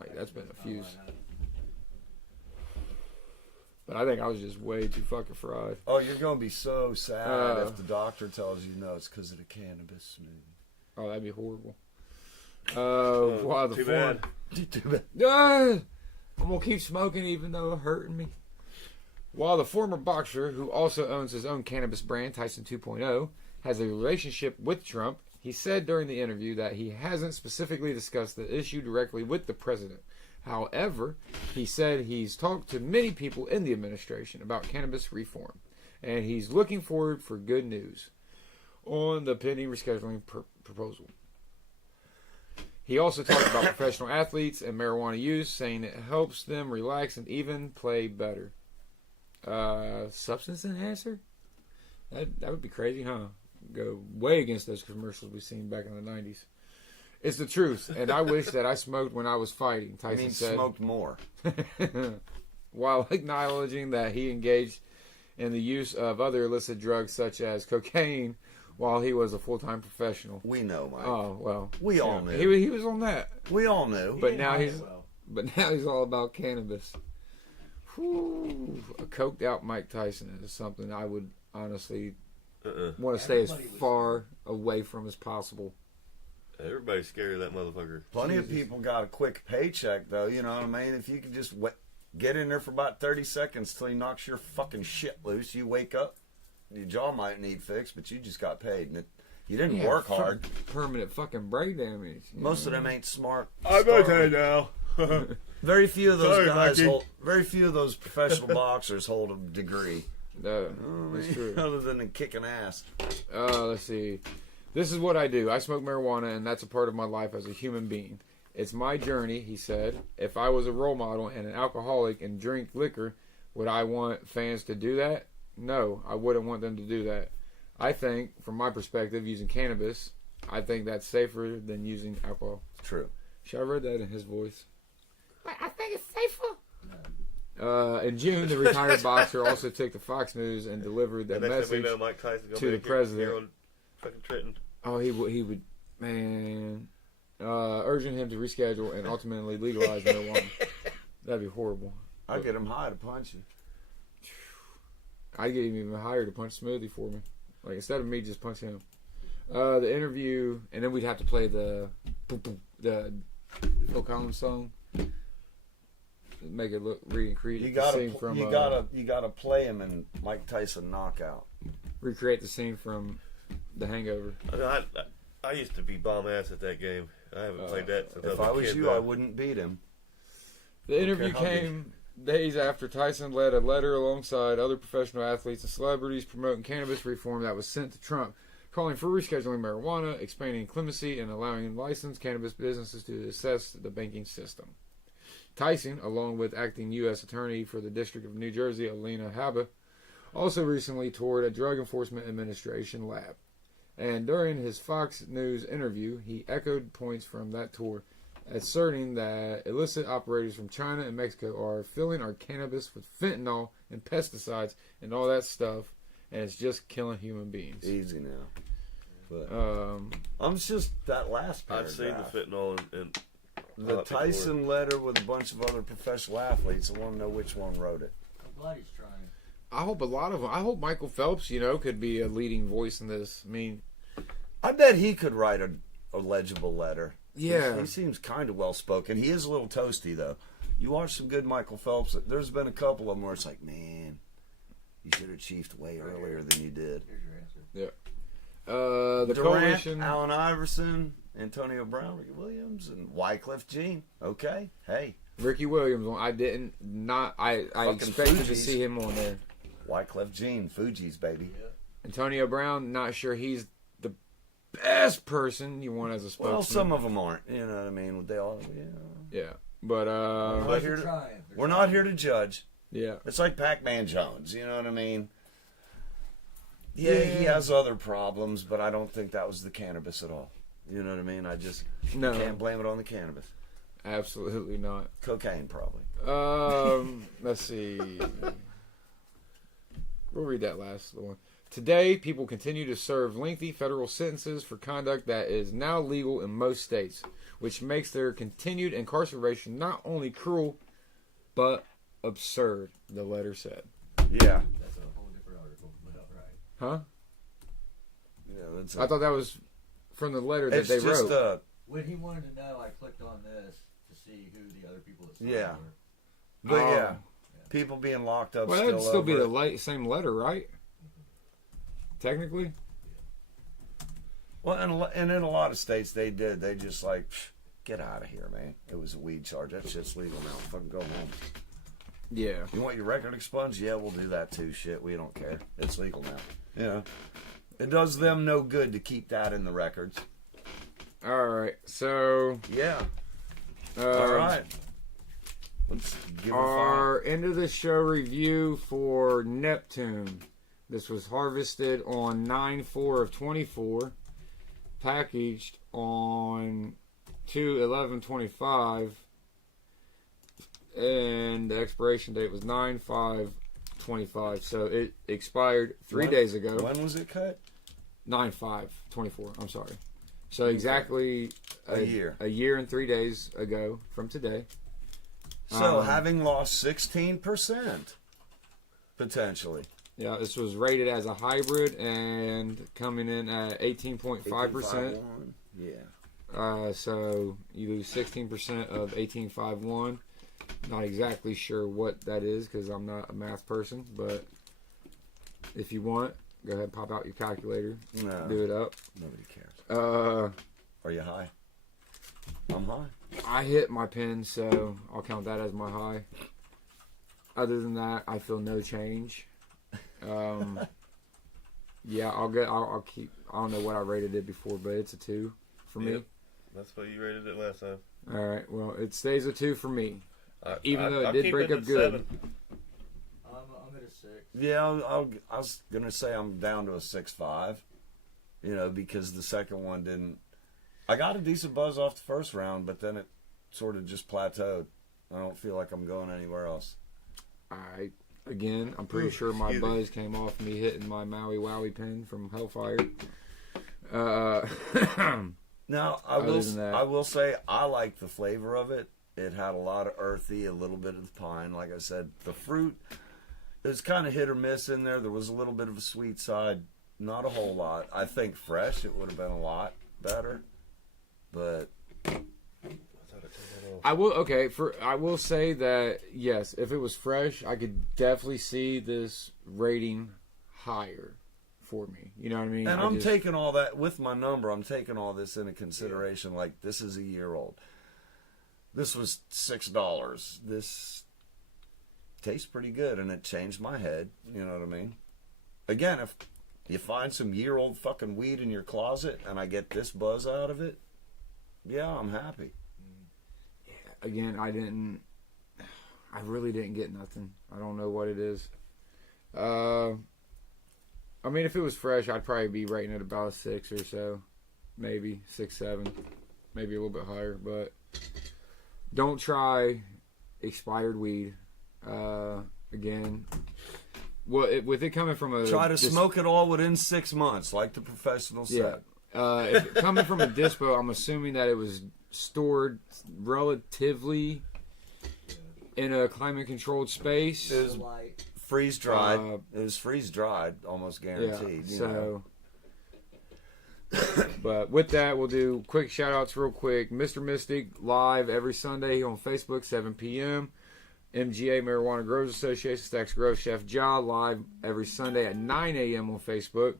Like, that's been a fuse. But I think I was just way too fucking fried. Oh, you're gonna be so sad Uh. if the doctor tells you no, it's because of the cannabis. Oh, that'd be horrible. While the too former, bad. I'm gonna keep smoking even though it's hurting me. While the former boxer, who also owns his own cannabis brand, Tyson 2.0, has a relationship with Trump, he said during the interview that he hasn't specifically discussed the issue directly with the president. However, he said he's talked to many people in the administration about cannabis reform, and he's looking forward for good news on the pending rescheduling proposal. He also talked about professional athletes and marijuana use, saying it helps them relax and even play better. Substance enhancer? That would be crazy, huh? Go way against those commercials we've seen back in the 90s. It's the truth, and I wish that I smoked when I was fighting, I Tyson mean, said. smoked more. While acknowledging that he engaged in the use of other illicit drugs such as cocaine while he was a full-time professional. We know, Mike. Oh, well. We all knew. He was on that. We all knew. But He now didn't he's- hide it well. But now he's all about cannabis. Whew. A coked out Mike Tyson is something I would honestly want to stay as Everybody was far away from as possible. Everybody's scared of that motherfucker. Plenty of Jesus. people got a quick paycheck, though. You know what I mean? If you could just get in there for about 30 seconds till he knocks your fucking shit loose, you wake up, your jaw might need fixed, but you just got paid. And you didn't Yeah, work hard. Permanent fucking brain damage. you Most know? of them ain't smart. I'm Starving. okay now. Very few of those Sorry, guys Mikey. very few of those professional boxers hold a degree. No, that's true. Other than kicking ass. Let's see. This is what I do. I smoke marijuana, and that's a part of my life as a human being. It's my journey, he said. If I was a role model and an alcoholic and drink liquor, would I want fans to do that? No, I wouldn't want them to do that. I think, from my perspective, using cannabis, I think that's safer than using alcohol. True. Should I read that in his voice? I think it's safer. In June, the retired boxer also took to Fox News and delivered that And next thing we message. know, Mike Tyson's gonna to be the president. here on fucking Trenton. Oh, he would, man, urging him to reschedule and ultimately legalize marijuana. That'd be horrible. I'd get him high to punch you. I'd get him even higher to punch Smoothie for me. Like, instead of me, just punch him. The interview, and then we'd have to play the Phil Collins song. Make it look recreate You the gotta, scene from you gotta play him in Mike Tyson knockout. recreate the scene from The Hangover. I used to be bomb ass at that game. I haven't played that since If I I was a was kid. you, I wouldn't beat him. The interview how big. came days after Tyson led a letter alongside other professional athletes and celebrities promoting cannabis reform that was sent to Trump, calling for rescheduling marijuana, expanding clemency, and allowing licensed cannabis businesses to assess the banking system. Tyson, along with acting U.S. Attorney for the District of New Jersey, Alina Habba, also recently toured a Drug Enforcement Administration lab. And during his Fox News interview, he echoed points from that tour, asserting that illicit operators from China and Mexico are filling our cannabis with fentanyl and pesticides and all that stuff, and it's just killing human beings. Easy now. But I'm just that last I've seen paragraph. the fentanyl and The Tyson letter with a bunch of other professional athletes. I want to know which one wrote it. I'm glad he's trying. I hope a lot of them. I hope Michael Phelps, could be a leading voice in this. I mean, I bet he could write a legible letter. yeah. He seems kind of well spoken. He is a little toasty though. You watch some good Michael Phelps. There's been a couple of them where it's like, man, you should have chiefed way earlier than you did. Here's your answer. The Durant, coalition. Allen Iverson, Antonio Brown, Ricky Williams, and Wycliffe Jean. Okay, hey, Ricky Williams. I Fucking expected to Fugees. see him on there. Wycliffe Jean, Fuji's baby. Antonio Brown. Not sure he's the best person you want as a spokesman. Well, some of them aren't. You know what I mean? They all. Yeah. Yeah, but We're here to- We're not here to judge. yeah. It's like Pac-Man Jones. You know what I mean? Yeah, he Yeah. has other problems, but I don't think that was the cannabis at all. You know what I mean? I just No, can't blame it on the cannabis. absolutely not. Cocaine, probably. Let's see. We'll read that last one. Today, people continue to serve lengthy federal sentences for conduct that is now legal in most states, which makes their continued incarceration not only cruel, but absurd, the letter said. Yeah. That's a whole different article, but all right. Huh? Yeah, that's I thought that was from the letter that it's they just wrote. When he wanted to know, I clicked on this to see who the other people that signed Yeah. were. But Oh. yeah, people being locked up. Well, that'd still be over the it. same letter, right? Technically? Well, and in a lot of states they did. They just like, "Psh, get out of here, man. It was a weed charge. That shit's legal now. Fucking go home. Yeah. You want your record expunged? Yeah, we'll do that too. Shit, we don't care. It's legal now. You know, it does them no good to keep that in the records. All right. So, Yeah. um, All right. Let's give it a our end of the show review for Neptune. This was harvested on 9/4 of 24, packaged on 2/11/25, and the expiration date was 9/5/25. So it expired 3 days ago. When was it cut? 9/5/24. I'm sorry. So exactly A year. A year and 3 days ago from today. So having lost 16%, potentially. Yeah, this was rated as a hybrid and coming in at 18.5%. 18.51. Yeah. So you lose 16% of 18.51. Not exactly sure what that is because I'm not a math person, but if you want, go ahead and pop out your calculator, No. do it up. Nobody cares. Uh, Are you high? I'm high. I hit my pin, so I'll count that as my high. Other than that, I feel no change. Yeah, I'll keep. I don't know what I rated it before, but it's a 2 for me. Yep. That's what you rated it last time. All right. Well, it stays a 2 for me. Even though it I'll did keep break it up at good. 7. I'm at a 6. Yeah, I was gonna say I'm down to a 6.5. You know, because the second one didn't. I got a decent buzz off the first round, but then it sort of just plateaued. I don't feel like I'm going anywhere else. I'm pretty sure my excuse me. buzz came off me hitting my Maui Wowie pin from Hellfire. Now Other than that- I will say I like the flavor of it. It had a lot of earthy, a little bit of the pine. Like I said, the fruit, it was kind of hit or miss in there. There was a little bit of a sweet side, not a whole lot. I think fresh it would have been a lot better, but I will say that yes, if it was fresh, I could definitely see this rating higher for me. You know what I mean? and I I'm just- taking all that with my number. I'm taking all this into consideration. Like this is a year old. This was $6. This tastes pretty good, and it changed my head. You know what I mean? Again, if you find some year-old fucking weed in your closet, and I get this buzz out of it, yeah, I'm happy. Again, I didn't I really didn't get nothing. I don't know what it is. I mean, if it was fresh, I'd probably be rating it about a 6 or so. Maybe 6, 7. Maybe a little bit higher. But don't try expired weed. Again, with it coming from a... Try to smoke it all within 6 months, like the professional said. If coming from a dispo, I'm assuming that it was stored relatively in a climate-controlled space. It was The light. freeze dried. It was freeze dried, almost guaranteed. you know. But with that, we'll do quick shout outs real quick. Mr. Mystic live every Sunday on Facebook, 7 p.m. MGA Marijuana Growers Association, Stacks Grove, Chef Ja live every Sunday at 9 a.m. on Facebook.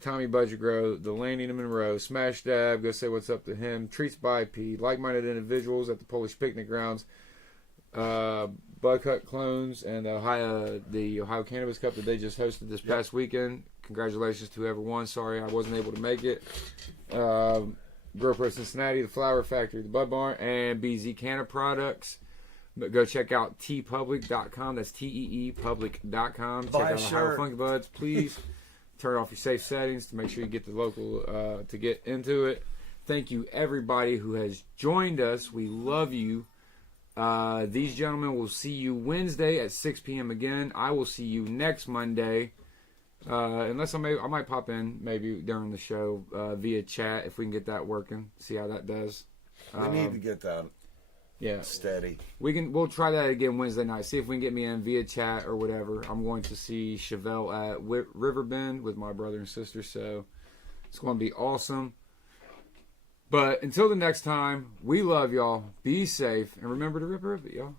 Tommy Budget Grow, The Landing in Monroe, Smash Dab, go say what's up to him. Treats by P, like-minded individuals at the Polish Picnic Grounds. Bud Cut Clones and the Ohio Cannabis Cup that they just hosted this past weekend. Congratulations to whoever won. Sorry I wasn't able to make it. Grow Pro Cincinnati, the Flower Factory, the Bud Barn, and BZ Canna Products. But go check out teepublic.com. That's teepublic.com. Check Buy a out Ohio shirt. Funky Buds. Please turn off your safe settings to make sure you get the local to get into it. Thank you everybody who has joined us. We love you. These gentlemen will see you Wednesday at 6 p.m. again. I will see you next Monday. Unless I might pop in maybe during the show via chat if we can get that working. See how that does. We need to get that Yeah, steady. we'll try that again Wednesday night. See if we can get me in via chat or whatever. I'm going to see Chevelle at Riverbend with my brother and sister, so it's going to be awesome. But until the next time, we love y'all. Be safe and remember to rip it, y'all.